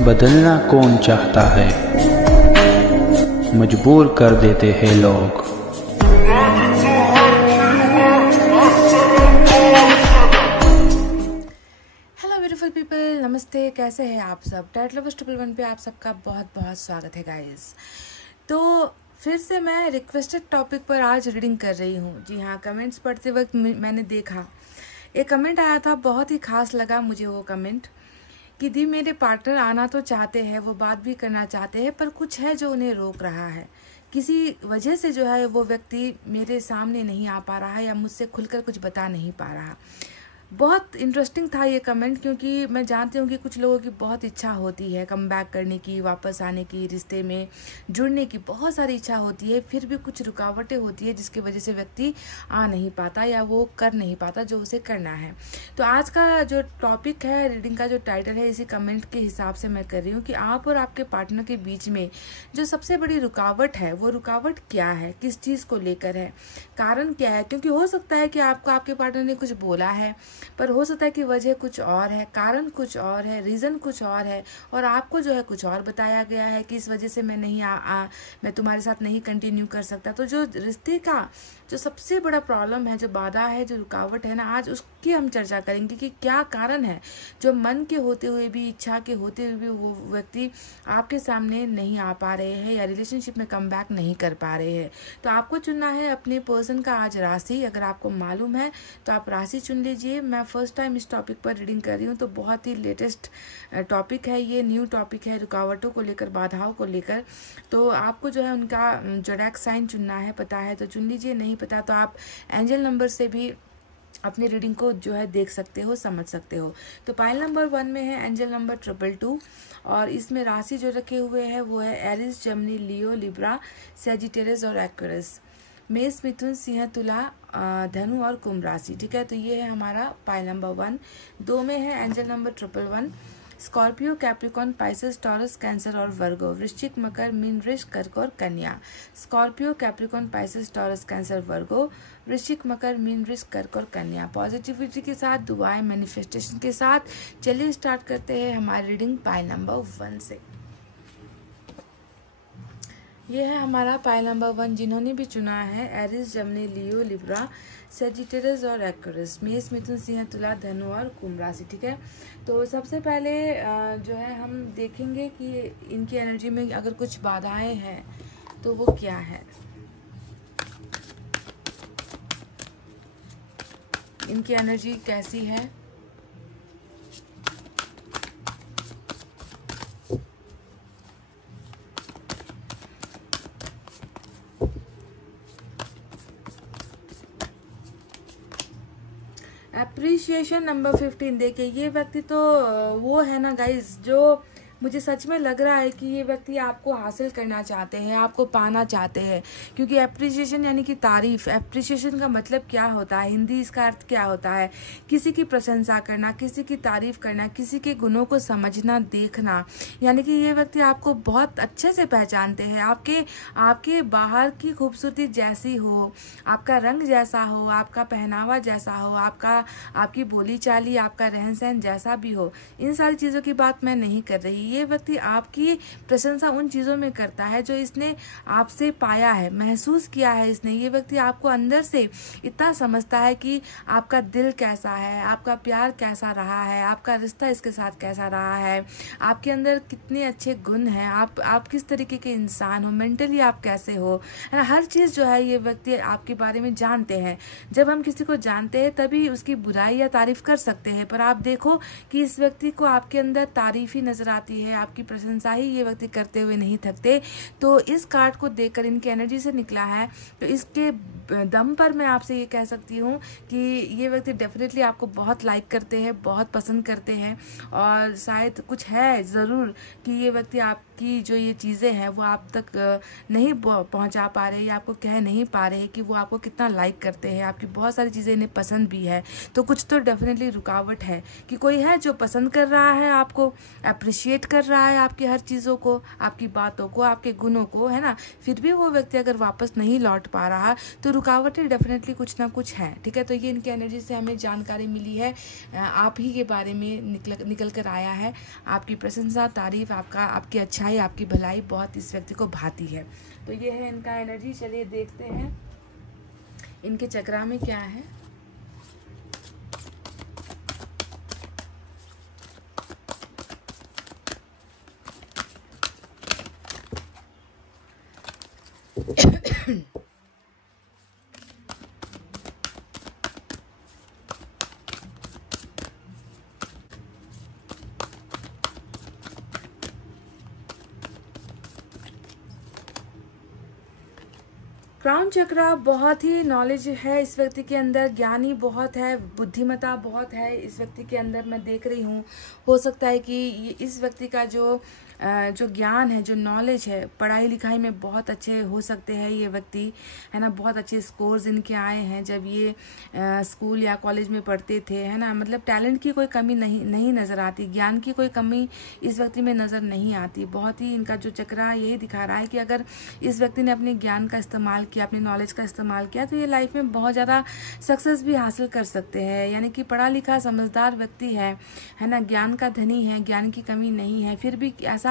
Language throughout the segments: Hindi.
बदलना कौन चाहता है, मजबूर कर देते हैं लोग। हेलो ब्यूटीफुल पीपल, नमस्ते। कैसे हैं आप सब? टाइटल लवर्स 111 पे आप सबका बहुत बहुत स्वागत है गाइस। तो फिर से मैं रिक्वेस्टेड टॉपिक पर आज रीडिंग कर रही हूँ। जी हाँ, कमेंट्स पढ़ते वक्त मैंने देखा एक कमेंट आया था, बहुत ही खास लगा मुझे वो कमेंट कि दी मेरे पार्टनर आना तो चाहते हैं, वो बात भी करना चाहते हैं, पर कुछ है जो उन्हें रोक रहा है। किसी वजह से जो है वो व्यक्ति मेरे सामने नहीं आ पा रहा है या मुझसे खुलकर कुछ बता नहीं पा रहा। बहुत इंटरेस्टिंग था ये कमेंट, क्योंकि मैं जानती हूँ कि कुछ लोगों की बहुत इच्छा होती है कम बैक करने की, वापस आने की, रिश्ते में जुड़ने की बहुत सारी इच्छा होती है, फिर भी कुछ रुकावटें होती है जिसकी वजह से व्यक्ति आ नहीं पाता या वो कर नहीं पाता जो उसे करना है। तो आज का जो टॉपिक है, रीडिंग का जो टाइटल है, इसी कमेंट के हिसाब से मैं कर रही हूँ कि आप और आपके पार्टनर के बीच में जो सबसे बड़ी रुकावट है वो रुकावट क्या है, किस चीज़ को लेकर है, कारण क्या है। क्योंकि हो सकता है कि आपको आपके पार्टनर ने कुछ बोला है, पर हो सकता है कि वजह कुछ और है, कारण कुछ और है, रीज़न कुछ और है, और आपको जो है कुछ और बताया गया है कि इस वजह से मैं नहीं मैं तुम्हारे साथ नहीं कंटिन्यू कर सकता। तो जो रिश्ते का जो सबसे बड़ा प्रॉब्लम है, जो बाधा है, जो रुकावट है ना, आज उसकी हम चर्चा करेंगे कि क्या कारण है जो मन के होते हुए भी, इच्छा के होते हुए भी वो व्यक्ति आपके सामने नहीं आ पा रहे हैं या रिलेशनशिप में कम बैक नहीं कर पा रहे हैं। तो आपको चुनना है अपने पर्सन का आज राशि। अगर आपको मालूम है तो आप राशि चुन लीजिए। मैं फर्स्ट टाइम इस टॉपिक पर रीडिंग कर रही हूँ, तो बहुत ही लेटेस्ट टॉपिक है, ये न्यू टॉपिक है रुकावटों को लेकर, बाधाओं को लेकर। तो आपको जो है उनका जोडिएक साइन चुनना है, पता है तो चुन लीजिए, नहीं पता तो आप एंजल नंबर से भी अपनी रीडिंग को जो है देख सकते हो, समझ सकते हो। तो पाइल नंबर 1 में है एंजल नंबर 222 और इसमें राशि जो रखे हुए हैं वो है एरिस, जमनी, लियो, लिब्रा, सेजिटेरियस और एक्वेरियस। मेष, मिथुन, सिंह, तुला, धनु और कुंभ राशि। ठीक है, तो ये है हमारा पाइल नंबर 1। 2 में है angel number 111, Scorpio, Capricorn, Pisces, Taurus, Cancer और वर्गो। वृश्चिक, मकर, मीन, वृष, कर्क और कन्या। Scorpio, Capricorn, Pisces, Taurus, Cancer, Virgo. वृश्चिक, मकर, मीन, वृष, कर्क और कन्या। पॉजिटिविटी के साथ, दुआएं, मैनिफेस्टेशन के साथ चलिए स्टार्ट करते हैं हमारी रीडिंग पाइल नंबर 1 से। ये है हमारा पाइल नंबर 1। जिन्होंने भी चुना है एरिस, जमनी, लियो, लिब्रा, सेजिटेरियस और एक्वेरियस, मेष, मिथुन, सिंह, तुला, धनु और कुंभ राशि। ठीक है, तो सबसे पहले जो है हम देखेंगे कि इनकी एनर्जी में अगर कुछ बाधाएं हैं तो वो क्या है, इनकी एनर्जी कैसी है। Appreciation number 15। देखिए, ये व्यक्ति तो वो है ना गाइज, जो मुझे सच में लग रहा है कि ये व्यक्ति आपको हासिल करना चाहते हैं, आपको पाना चाहते हैं। क्योंकि एप्रिशिएशन यानी कि तारीफ। एप्रिशिएशन का मतलब क्या होता है, हिंदी इसका अर्थ क्या होता है? किसी की प्रशंसा करना, किसी की तारीफ करना, किसी के गुणों को समझना, देखना। यानी कि ये व्यक्ति आपको बहुत अच्छे से पहचानते हैं। आपके बाहर की खूबसूरती जैसी हो, आपका रंग जैसा हो, आपका पहनावा जैसा हो, आपकी बोली चाली, आपका रहन सहन जैसा भी हो, इन सारी चीज़ों की बात मैं नहीं कर रही। ये व्यक्ति आपकी प्रशंसा उन चीज़ों में करता है जो इसने आपसे पाया है, महसूस किया है इसने। ये व्यक्ति आपको अंदर से इतना समझता है कि आपका दिल कैसा है, आपका प्यार कैसा रहा है, आपका रिश्ता इसके साथ कैसा रहा है, आपके अंदर कितने अच्छे गुण हैं, आप किस तरीके के इंसान हो, मेंटली आप कैसे हो, है ना। हर चीज़ जो है ये व्यक्ति आपके बारे में जानते हैं। जब हम किसी को जानते हैं तभी उसकी बुराई या तारीफ कर सकते हैं, पर आप देखो कि इस व्यक्ति को आपके अंदर तारीफ ही नजर आती है, आपकी प्रशंसा ही ये व्यक्ति करते हुए नहीं थकते। तो इस कार्ड को देखकर इनकी एनर्जी से निकला है, तो इसके दम पर मैं आपसे ये कह सकती हूँ कि ये व्यक्ति डेफिनेटली आपको बहुत लाइक करते हैं, बहुत पसंद करते हैं, और शायद कुछ है ज़रूर कि ये व्यक्ति आप की जो ये चीज़ें हैं वो आप तक नहीं पहुंचा पा रहे या आपको कह नहीं पा रहे कि वो आपको कितना लाइक करते हैं, आपकी बहुत सारी चीज़ें इन्हें पसंद भी है, तो कुछ तो डेफिनेटली रुकावट है कि कोई है जो पसंद कर रहा है, आपको अप्रिशिएट कर रहा है, आपकी हर चीज़ों को, आपकी बातों को, आपके गुणों को, है ना। फिर भी वो व्यक्ति अगर वापस नहीं लौट पा रहा तो रुकावटें डेफिनेटली कुछ ना कुछ है, ठीक है। तो ये इनकी एनर्जी से हमें जानकारी मिली है, आप ही के बारे में निकल कर आया है। आपकी प्रशंसा, तारीफ, आपकी अच्छाई, आपकी भलाई बहुत इस व्यक्ति को भाती है। तो ये है इनका एनर्जी। चलिए देखते हैं इनके चक्रा में क्या है। क्राउन चक्रा बहुत ही नॉलेज है इस व्यक्ति के अंदर, ज्ञानी बहुत है, बुद्धिमत्ता बहुत है इस व्यक्ति के अंदर, मैं देख रही हूँ। हो सकता है कि इस व्यक्ति का जो ज्ञान है, जो नॉलेज है, पढ़ाई लिखाई में बहुत अच्छे हो सकते हैं ये व्यक्ति, है ना। बहुत अच्छे स्कोर्स इनके आए हैं जब ये स्कूल या कॉलेज में पढ़ते थे, है ना। मतलब टैलेंट की कोई कमी नहीं नज़र आती, ज्ञान की कोई कमी इस व्यक्ति में नज़र नहीं आती। बहुत ही इनका जो चक्रा यही दिखा रहा है कि अगर इस व्यक्ति ने अपने ज्ञान का इस्तेमाल किया, अपनी नॉलेज का इस्तेमाल किया, तो ये लाइफ में बहुत ज़्यादा सक्सेस भी हासिल कर सकते हैं। यानी कि पढ़ा लिखा समझदार व्यक्ति है ना, ज्ञान का धनी है, ज्ञान की कमी नहीं है। फिर भी ऐसा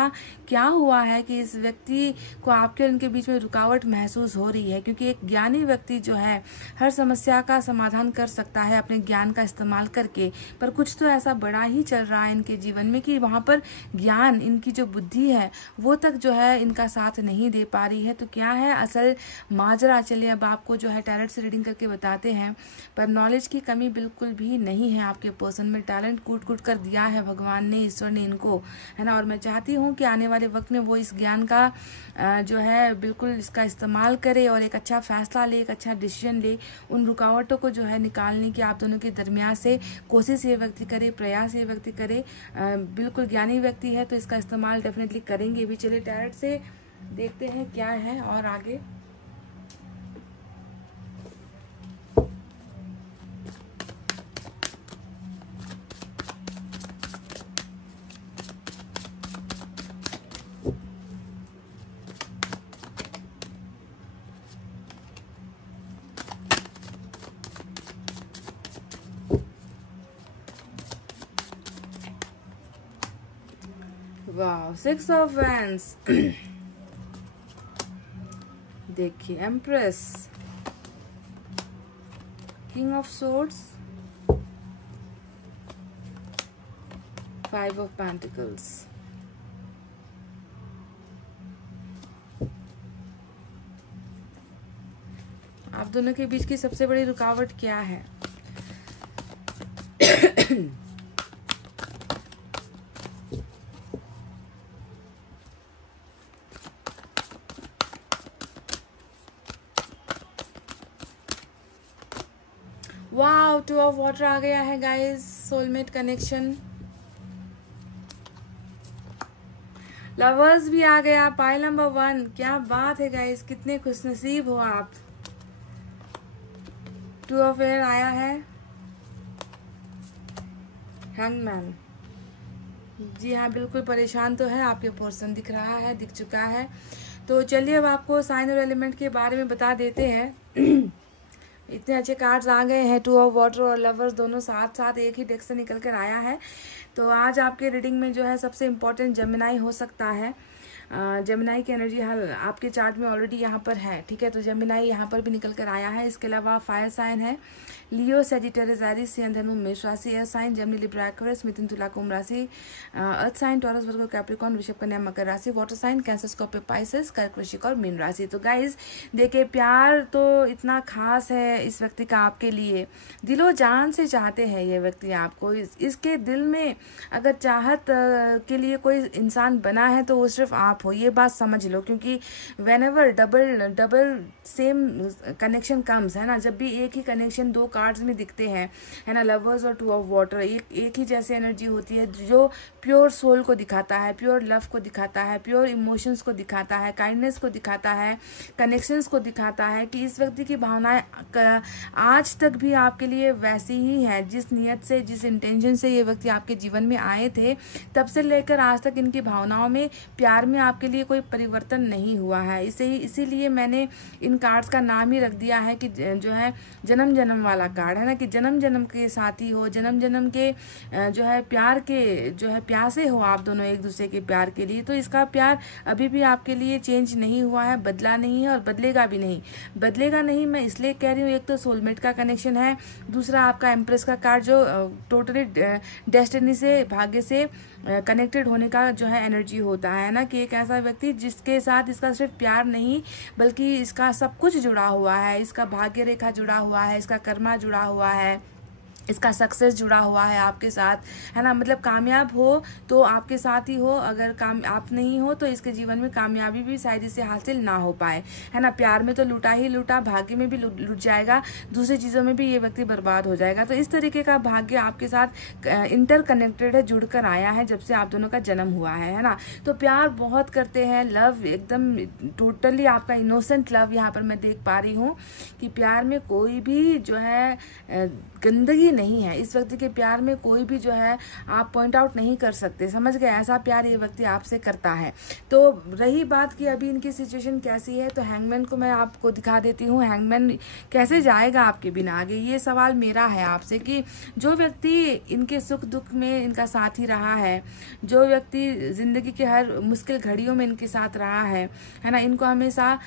क्या हुआ है कि इस व्यक्ति को आपके और इनके बीच में रुकावट महसूस हो रही है, क्योंकि एक ज्ञानी व्यक्ति जो है हर समस्या का समाधान कर सकता है अपने ज्ञान का इस्तेमाल करके, पर कुछ तो ऐसा बड़ा ही चल रहा है इनके जीवन में कि वहां पर ज्ञान, इनकी जो बुद्धि है वो तक जो है इनका साथ नहीं दे पा रही है। तो क्या है असल माजरा, चलिए अब आपको जो है टैलेंट से रीडिंग करके बताते हैं। पर नॉलेज की कमी बिल्कुल भी नहीं है आपके पर्सन में, टैलेंट कूट कर दिया है भगवान ने, ईश्वर ने इनको, है ना। और मैं चाहती हूँ कि आने वाले वक्त में वो इस ज्ञान का जो है बिल्कुल इसका इस्तेमाल करे और एक अच्छा फैसला ले, एक अच्छा डिसीजन ले। उन रुकावटों को जो है निकालने की आप दोनों के दरमियान से कोशिश ये व्यक्ति करे, प्रयास ये व्यक्ति करे। बिल्कुल ज्ञानी व्यक्ति है तो इसका इस्तेमाल डेफिनेटली करेंगे भी। चलिए टैलेंट से देखते हैं क्या है और आगे। वाह, 6 ऑफ वैंड्स। देखिए empress, king of swords, 5 of pentacles. आप दोनों के बीच की सबसे बड़ी रुकावट क्या है? वाओ, 2 ऑफ वाटर आ गया है गाइस, सोलमेट कनेक्शन। लवर्स भी आ गया, पाइल नंबर 1। क्या बात है गाइस, कितने खुशनसीब हो आप। 2 ऑफ एयर आया है, हैंगमैन। जी हाँ, बिल्कुल परेशान तो है, आपके पर्सन दिख रहा है, दिख चुका है। तो चलिए अब आपको साइन और एलिमेंट के बारे में बता देते हैं। इतने अच्छे कार्ड्स आ गए हैं, 2 ऑफ वाटर और लवर्स दोनों साथ साथ एक ही डेक से निकल कर आया है। तो आज आपके रीडिंग में जो है सबसे इम्पोर्टेंट जेमिनाई हो सकता है। जेमिनाई की एनर्जी आपके चार्ट में ऑलरेडी यहाँ पर है, ठीक है। तो जेमिनाई यहाँ पर भी निकल कर आया है। इसके अलावा फायर साइन है लियो, सेजिटेरियस, एरीज, सिंह, धनु, मेष राशि। Air sign Gemini, Libra, Aquarius, मिथुन, तुला, कुंभ राशि। Earth sign Taurus, Virgo, Capricorn, वृषभ, कन्या, मकर राशि। Water sign Cancer, Scorpio, Pisces, कर्क, वृश्चिक और मीन राशि। तो गाइज देखिए, प्यार तो इतना खास है इस व्यक्ति का आपके लिए, दिलो जान से चाहते हैं ये व्यक्ति आपको। इसके दिल में अगर चाहत के लिए कोई इंसान बना है तो वो सिर्फ आप आप हो, ये बात समझ लो। क्योंकि whenever double same connection comes, है ना, जब भी एक ही कनेक्शन दो कार्ड्स में दिखते हैं, है ना, लवर्स और टू ऑफ वाटर, एक ही जैसी एनर्जी होती है जो प्योर सोल को दिखाता है, प्योर लव को दिखाता है, प्योर इमोशंस को दिखाता है, काइंडनेस को दिखाता है, कनेक्शंस को दिखाता है कि इस व्यक्ति की भावनाएं आज तक भी आपके लिए वैसी ही है, जिस नियत से, जिस इंटेंशन से ये व्यक्ति आपके जीवन में आए थे, तब से लेकर आज तक इनकी भावनाओं में, प्यार में आपके लिए कोई परिवर्तन नहीं हुआ है। इसीलिए मैंने इन कार्ड्स का नाम ही रख दिया है कि जो है जन्म जन्म वाला कार्ड, है ना, कि जन्म जन्म के साथी हो, जन्म जन्म के जो है प्यार के जो है प्यासे हो आप दोनों एक दूसरे के प्यार के लिए। तो इसका प्यार अभी भी आपके लिए चेंज नहीं हुआ है, बदला नहीं है और बदलेगा भी नहीं। बदलेगा नहीं मैं इसलिए कह रही हूँ, एक तो सोलमेट का कनेक्शन है, दूसरा आपका एम्प्रेस का कार्ड जो टोटली डेस्टिनी से, भाग्य से कनेक्टेड होने का जो है एनर्जी होता है ना, कि एक ऐसा व्यक्ति जिसके साथ इसका सिर्फ प्यार नहीं बल्कि इसका सब कुछ जुड़ा हुआ है, इसका भाग्य रेखा जुड़ा हुआ है, इसका कर्मा जुड़ा हुआ है, इसका सक्सेस जुड़ा हुआ है आपके साथ, है ना। मतलब कामयाब हो तो आपके साथ ही हो, अगर आप नहीं हो तो इसके जीवन में कामयाबी भी शायद इसे हासिल ना हो पाए, है ना। प्यार में तो लूटा ही लूटा, भाग्य में भी लूट जाएगा, दूसरी चीज़ों में भी ये व्यक्ति बर्बाद हो जाएगा। तो इस तरीके का भाग्य आपके साथ इंटरकनेक्टेड है, जुड़कर आया है जब से आप दोनों का जन्म हुआ है ना। तो प्यार बहुत करते हैं, लव एकदम टोटली आपका इनोसेंट लव यहाँ पर मैं देख पा रही हूँ कि प्यार में कोई भी जो है गंदगी नहीं है। इस व्यक्ति के प्यार में कोई भी जो है आप पॉइंट आउट नहीं कर सकते, समझ गए, ऐसा प्यार ये व्यक्ति आपसे करता है। तो रही बात कि अभी इनकी सिचुएशन कैसी है, तो हैंगमैन को मैं आपको दिखा देती हूँ। हैंगमैन कैसे जाएगा आपके बिना आगे, ये सवाल मेरा है आपसे कि जो व्यक्ति इनके सुख दुख में इनका साथी रहा है, जो व्यक्ति जिंदगी के हर मुश्किल घड़ियों में इनके साथ रहा है ना, इनको हमेशा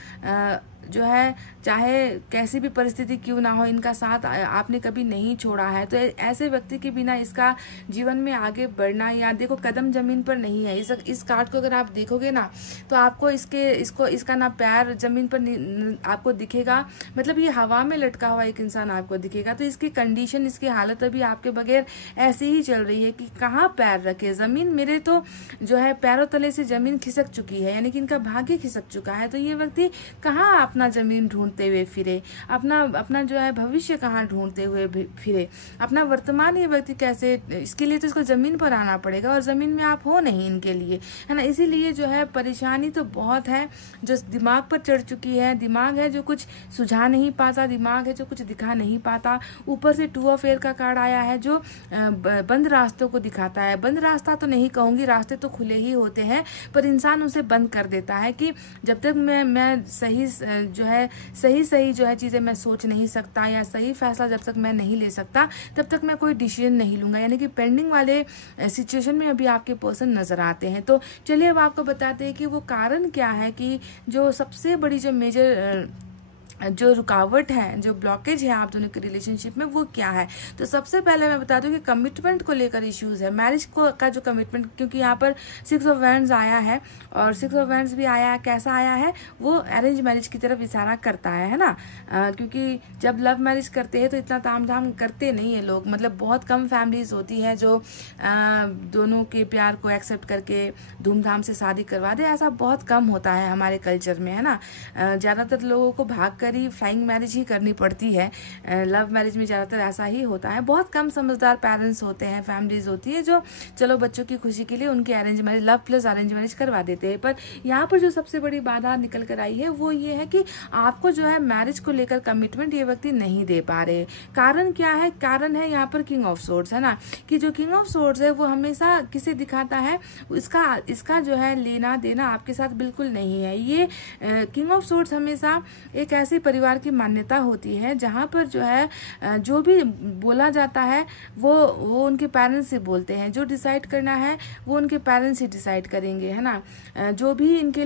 जो है चाहे कैसी भी परिस्थिति क्यों ना हो, इनका साथ आपने कभी नहीं छोड़ा है। तो ऐसे व्यक्ति के बिना इसका जीवन में आगे बढ़ना, या देखो कदम जमीन पर नहीं है। इस कार्ड को अगर आप देखोगे ना तो आपको इसका ना पैर जमीन पर आपको दिखेगा, मतलब ये हवा में लटका हुआ एक इंसान आपको दिखेगा। तो इसकी कंडीशन, इसकी हालत अभी आपके बगैर ऐसी ही चल रही है कि कहाँ पैर रखे, जमीन मेरे तो जो है पैरों तले से जमीन खिसक चुकी है, यानी कि इनका भाग्य खिसक चुका है। तो ये व्यक्ति कहाँ अपना जमीन ढूंढते हुए फिरे, अपना जो है भविष्य कहाँ ढूंढते हुए फिरे, अपना वर्तमान ये व्यक्ति कैसे, इसके लिए तो इसको जमीन पर आना पड़ेगा और जमीन में आप हो नहीं इनके लिए, है ना। इसीलिए जो है परेशानी तो बहुत है जो दिमाग पर चढ़ चुकी है। दिमाग है जो कुछ सुझा नहीं पाता, दिमाग है जो कुछ दिखा नहीं पाता। ऊपर से टू ऑफ एयर का कार्ड आया है जो बंद रास्तों को दिखाता है। बंद रास्ता तो नहीं कहूंगी, रास्ते तो खुले ही होते हैं, पर इंसान उसे बंद कर देता है कि जब तक मैं सही जो है चीजें मैं सोच नहीं सकता, या सही फैसला जब तक मैं नहीं ले सकता तब तक मैं कोई डिसीजन नहीं लूंगा। यानी कि पेंडिंग वाले सिचुएशन में अभी आपके पर्सन नजर आते हैं। तो चलिए अब आपको बताते हैं कि वो कारण क्या है, कि जो सबसे बड़ी जो मेजर जो रुकावट है, जो ब्लॉकेज है आप दोनों के रिलेशनशिप में, वो क्या है। तो सबसे पहले मैं बता दूं कि कमिटमेंट को लेकर इश्यूज है, मैरिज का जो कमिटमेंट, क्योंकि यहाँ पर 6 ऑफ वैंड्स आया है और 6 ऑफ वैंड्स भी आया है, कैसा आया है, वो अरेंज मैरिज की तरफ इशारा करता है ना। क्योंकि जब लव मैरिज करते हैं तो इतना ताम झाम करते नहीं है लोग, मतलब बहुत कम फैमिलीज होती है जो दोनों के प्यार को एक्सेप्ट करके धूमधाम से शादी करवा दे, ऐसा बहुत कम होता है हमारे कल्चर में, है ना। ज्यादातर लोगों को भाग कर ही फ्लाइंग मैरिज ही करनी पड़ती है, लव मैरिज में ज्यादातर ऐसा ही होता है। बहुत कम समझदार पेरेंट्स होते हैं, फैमिलीज होती है जो चलो बच्चों की खुशी के लिए उनके arrange marriage, love plus arrange marriage करवा देते हैं। पर यहाँ पर जो सबसे बड़ी बाधा निकल कर आई है वो ये है कि आपको जो है मैरिज को लेकर कमिटमेंट ये व्यक्ति नहीं दे पा रहे। कारण क्या है, कारण है यहाँ पर किंग ऑफ सोर्ड्स, है ना, कि जो किंग ऑफ सोर्ड्स है वो हमेशा किसे दिखाता है, इसका जो है लेना देना आपके साथ बिल्कुल नहीं है। ये किंग ऑफ सोर्ड्स हमेशा एक ऐसे परिवार की मान्यता होती है जहां पर जो है जो भी बोला जाता है वो उनके पेरेंट्स से बोलते हैं, जो डिसाइड करना है वो उनके पेरेंट्स ही डिसाइड करेंगे, है ना। जो भी इनके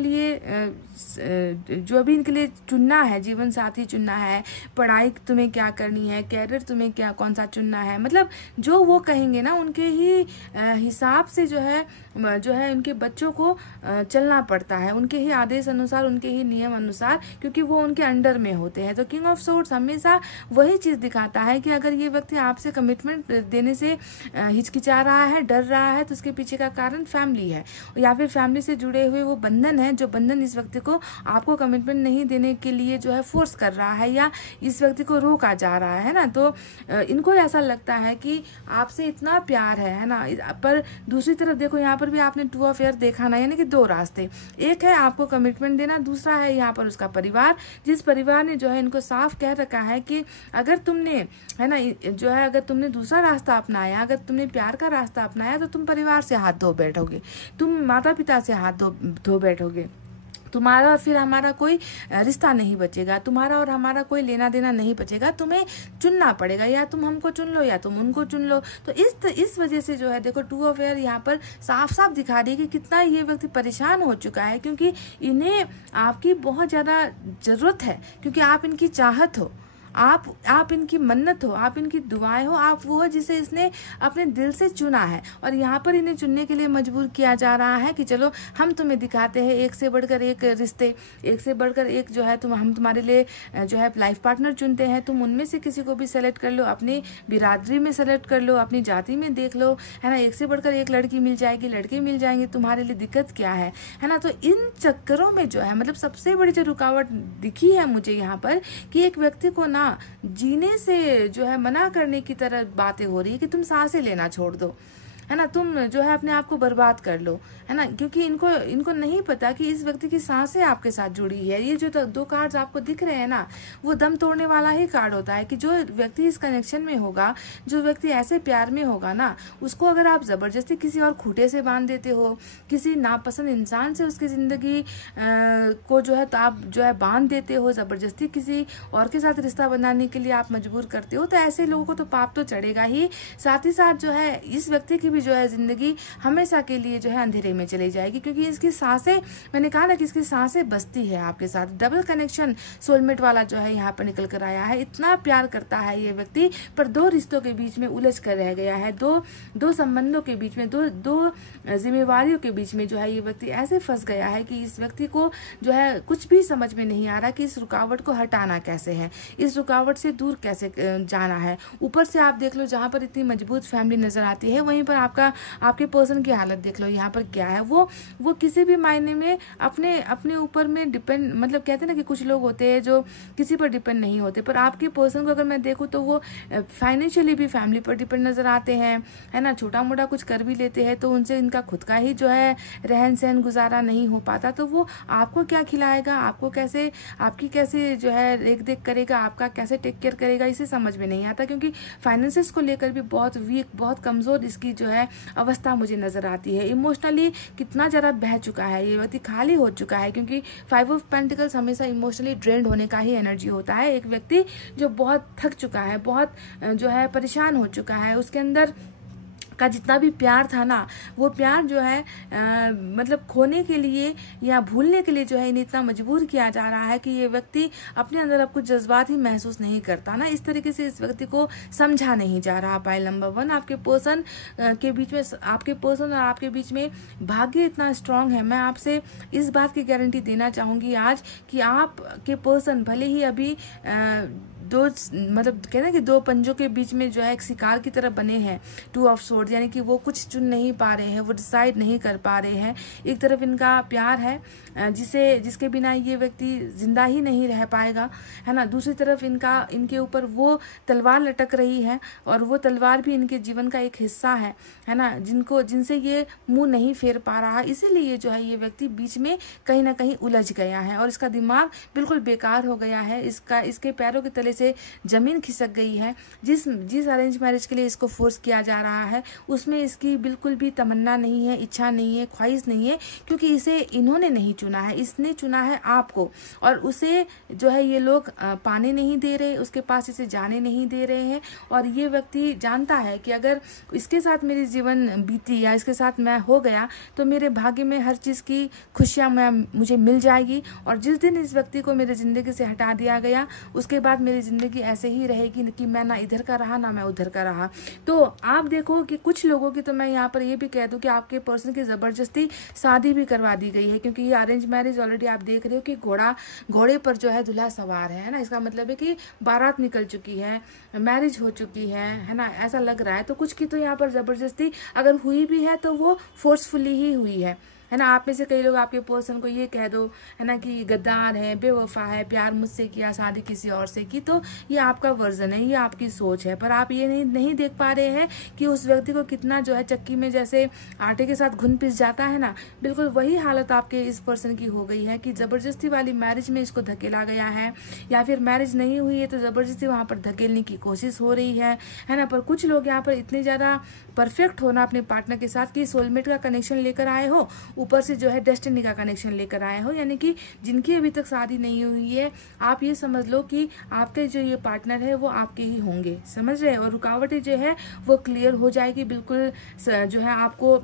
लिए चुनना है, जीवन साथी चुनना है, पढ़ाई तुम्हें क्या करनी है, कैरियर तुम्हें क्या कौन सा चुनना है, मतलब जो वो कहेंगे ना उनके ही हिसाब से जो है उनके बच्चों को चलना पड़ता है, उनके ही आदेश अनुसार, उनके ही नियम अनुसार, क्योंकि वो उनके अंडर अंदर में होते हैं। तो किंग ऑफ सोर्ड्स हमेशा वही चीज दिखाता है कि अगर ये व्यक्ति आपसे कमिटमेंट देने से हिचकिचा रहा है, डर रहा है, तो उसके पीछे का कारण फैमिली है या फिर फैमिली से जुड़े हुए वो बंधन है, जो बंधन इस व्यक्ति को आपको कमिटमेंट नहीं देने के लिए जो है फोर्स कर रहा है या इस व्यक्ति को रोका जा रहा है ना। तो इनको ऐसा लगता है कि आपसे इतना प्यार है ना। पर दूसरी तरफ देखो, यहाँ पर भी आपने टू ऑफ एयर देखा ना, यानी कि दो रास्ते, एक है आपको कमिटमेंट देना, दूसरा है यहाँ पर उसका परिवार, जिस परिवार ने जो है इनको साफ कह रखा है कि अगर तुमने है ना जो है अगर तुमने दूसरा रास्ता अपनाया, अगर तुमने प्यार का रास्ता अपनाया, तो तुम परिवार से हाथ धो बैठोगे, तुम माता पिता से हाथ धो बैठोगे, तुम्हारा और फिर हमारा कोई रिश्ता नहीं बचेगा, तुम्हारा और हमारा कोई लेना देना नहीं बचेगा, तुम्हें चुनना पड़ेगा, या तुम हमको चुन लो या तुम उनको चुन लो। तो इस वजह से जो है देखो टू ऑफ एयर यहाँ पर साफ साफ दिखा रही है कि कितना ये व्यक्ति परेशान हो चुका है, क्योंकि इन्हें आपकी बहुत ज़्यादा ज़रूरत है, क्योंकि आप इनकी चाहत हो, आप इनकी मन्नत हो, आप इनकी दुआएं हो, आप वो हो जिसे इसने अपने दिल से चुना है। और यहाँ पर इन्हें चुनने के लिए मजबूर किया जा रहा है कि चलो हम तुम्हें दिखाते हैं एक से बढ़कर एक रिश्ते, एक से बढ़कर एक जो है हम तुम्हारे लिए जो है लाइफ पार्टनर चुनते हैं, तुम उनमें से किसी को भी सेलेक्ट कर लो, अपनी बिरादरी में सेलेक्ट कर लो, अपनी जाति में देख लो, है ना, एक से बढ़कर एक लड़की मिल जाएगी, लड़के मिल जाएंगे, तुम्हारे लिए दिक्कत क्या है ना। तो इन चक्करों में जो है मतलब सबसे बड़ी जो रुकावट दिखी है मुझे यहाँ पर कि एक व्यक्ति को ना जीने से जो है मना करने की तरह बातें हो रही है कि तुम सांसें लेना छोड़ दो, है ना, तुम जो है अपने आप को बर्बाद कर लो, है ना, क्योंकि इनको नहीं पता कि इस व्यक्ति की सांसें आपके साथ जुड़ी है। ये जो दो कार्ड्स आपको दिख रहे हैं ना, वो दम तोड़ने वाला ही कार्ड होता है कि जो व्यक्ति इस कनेक्शन में होगा, जो व्यक्ति ऐसे प्यार में होगा ना, उसको अगर आप जबरदस्ती किसी और खूंटे से बांध देते हो, किसी नापसंद इंसान से उसकी जिंदगी को जो है तो आप जो है बांध देते हो, जबरदस्ती किसी और के साथ रिश्ता बनाने के लिए आप मजबूर करते हो, तो ऐसे लोगों को तो पाप तो चढ़ेगा ही, साथ ही साथ जो है इस व्यक्ति की जो है जिंदगी हमेशा के लिए जो है अंधेरे में चली जाएगी, क्योंकि इसकी सांसें, मैंने कहा ना कि इसकी सांसें बसती है आपके साथ। डबल कनेक्शन सोलमेट वाला जो है यहाँ पर निकल कर आया है। इतना प्यार करता है ये व्यक्ति, पर दो रिश्तों के बीच में उलझ कर रह गया है, दो संबंधों के बीच में, दो जिम्मेवारियों के बीच में जो है ये व्यक्ति ऐसे फंस गया है कि इस व्यक्ति को जो है कुछ भी समझ में नहीं आ रहा कि इस रुकावट को हटाना कैसे है, इस रुकावट से दूर कैसे जाना है। ऊपर से आप देख लो, जहाँ पर इतनी मजबूत फैमिली नजर आती है, वहीं पर आपके पर्सन की हालत देख लो यहाँ पर क्या है। वो किसी भी मायने में अपने ऊपर में डिपेंड, मतलब कहते हैं ना कि कुछ लोग होते हैं जो किसी पर डिपेंड नहीं होते, पर आपके पर्सन को अगर मैं देखूँ तो वो फाइनेंशियली भी फैमिली पर डिपेंड नजर आते हैं, है ना, छोटा मोटा कुछ कर भी लेते हैं तो उनसे इनका खुद का ही जो है रहन सहन गुजारा नहीं हो पाता, तो वो आपको क्या खिलाएगा, आपकी कैसे जो है रेख देख करेगा, आपका कैसे टेक केयर करेगा, इसे समझ में नहीं आता, क्योंकि फाइनेंसेस को लेकर भी बहुत वीक, बहुत कमजोर इसकी जो है अवस्था मुझे नजर आती है। इमोशनली कितना ज़्यादा बह चुका है ये व्यक्ति, खाली हो चुका है, क्योंकि 5 ऑफ पेंटिकल्स हमेशा इमोशनली ड्रेन्ड होने का ही एनर्जी होता है। एक व्यक्ति जो बहुत थक चुका है, बहुत जो है परेशान हो चुका है, उसके अंदर का जितना भी प्यार था ना, वो प्यार जो है मतलब खोने के लिए या भूलने के लिए जो है इन्हें इतना मजबूर किया जा रहा है कि ये व्यक्ति अपने अंदर अब कुछ जज्बात ही महसूस नहीं करता ना। इस तरीके से इस व्यक्ति को समझा नहीं जा रहा। पाइल नंबर 1, आपके पर्सन के बीच में, आपके पर्सन और आपके बीच में भाग्य इतना स्ट्रांग है। मैं आपसे इस बात की गारंटी देना चाहूंगी आज कि आपके पर्सन भले ही अभी दो, मतलब कहते हैं कि दो पंजों के बीच में जो है एक शिकार की तरह बने हैं, 2 ऑफ सोर्ड, यानी कि वो कुछ चुन नहीं पा रहे हैं, वो डिसाइड नहीं कर पा रहे हैं। एक तरफ इनका प्यार है जिसके बिना ये व्यक्ति जिंदा ही नहीं रह पाएगा, है ना, दूसरी तरफ इनके ऊपर वो तलवार लटक रही है और वो तलवार भी इनके जीवन का एक हिस्सा है ना, जिनसे ये मुंह नहीं फेर पा रहा, इसीलिए जो है ये व्यक्ति बीच में कहीं ना कहीं उलझ गया है और इसका दिमाग बिल्कुल बेकार हो गया है, इसके पैरों के तले से जमीन खिसक गई है। जिस अरेंज मैरिज के लिए इसको फोर्स किया जा रहा है उसमें इसकी बिल्कुल भी तमन्ना नहीं है, इच्छा नहीं है, ख्वाहिश नहीं है, क्योंकि इसे इन्होंने नहीं चुना है, इसने चुना है आपको, और उसे जो है ये लोग पाने नहीं दे रहे, उसके पास इसे जाने नहीं दे रहे हैं। और ये व्यक्ति जानता है कि अगर इसके साथ मेरी जीवन बीती या इसके साथ मैं हो गया तो मेरे भाग्य में हर चीज की खुशियां मुझे मिल जाएगी, और जिस दिन इस व्यक्ति को मेरी जिंदगी से हटा दिया गया उसके बाद मेरी ज़िंदगी ऐसे ही रहेगी कि मैं ना इधर का रहा ना मैं उधर का रहा। तो आप देखो कि कुछ लोगों की, तो मैं यहाँ पर ये भी कह दूँ कि आपके पर्सन की ज़बरदस्ती शादी भी करवा दी गई है, क्योंकि ये अरेंज मैरिज ऑलरेडी आप देख रहे हो कि घोड़े पर जो है दूल्हा सवार है ना। इसका मतलब है कि बारात निकल चुकी है, मैरिज हो चुकी है ना, ऐसा लग रहा है। तो कुछ की तो यहाँ पर ज़बरदस्ती अगर हुई भी है तो वो फोर्सफुली ही हुई है ना। आप में से कई लोग आपके पर्सन को ये कह दो है ना कि गद्दार है, बेवफा है, प्यार मुझसे किया शादी किसी और से की। तो ये आपका वर्जन है, ये आपकी सोच है, पर आप ये नहीं देख पा रहे हैं कि उस व्यक्ति को कितना जो है चक्की में जैसे आटे के साथ घुन पिस जाता है ना, बिल्कुल वही हालत आपके इस पर्सन की हो गई है कि जबरदस्ती वाली मैरिज में इसको धकेला गया है, या फिर मैरिज नहीं हुई है तो जबरदस्ती वहां पर धकेलने की कोशिश हो रही है ना। पर कुछ लोग यहाँ पर इतने ज्यादा परफेक्ट होना अपने पार्टनर के साथ कि सोलमेट का कनेक्शन लेकर आए हो, ऊपर से जो है डेस्टिनी का कनेक्शन लेकर आए हो, यानी कि जिनकी अभी तक शादी नहीं हुई है, आप ये समझ लो कि आपके जो ये पार्टनर है वो आपके ही होंगे, समझ रहे हैं। और रुकावटें जो है वो क्लियर हो जाएगी, बिल्कुल जो है आपको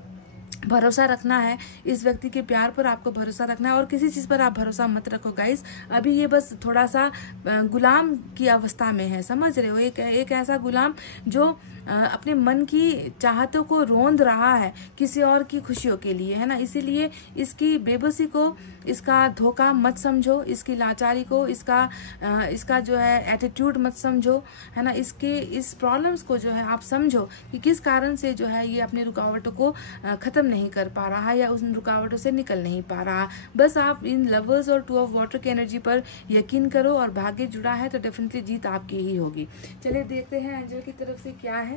भरोसा रखना है इस व्यक्ति के प्यार पर, आपको भरोसा रखना है और किसी चीज पर आप भरोसा मत रखो गाइस। अभी ये बस थोड़ा सा गुलाम की अवस्था में है, समझ रहे हो। एक ऐसा गुलाम जो अपने मन की चाहतों को रोंद रहा है किसी और की खुशियों के लिए, है ना। इसीलिए इसकी बेबसी को, इसका धोखा मत समझो, इसकी लाचारी को, इसका जो है एटीट्यूड मत समझो, है ना। इस प्रॉब्लम्स को जो है आप समझो कि किस कारण से जो है ये अपनी रुकावटों को खत्म नहीं कर पा रहा या उन रुकावटों से निकल नहीं पा रहा। बस आप इन लवर्स और टू ऑफ वाटर की एनर्जी पर यकीन करो और भाग्य जुड़ा है तो डेफिनेटली जीत आपकी ही होगी। चलिए देखते हैं एंजल की तरफ से क्या है।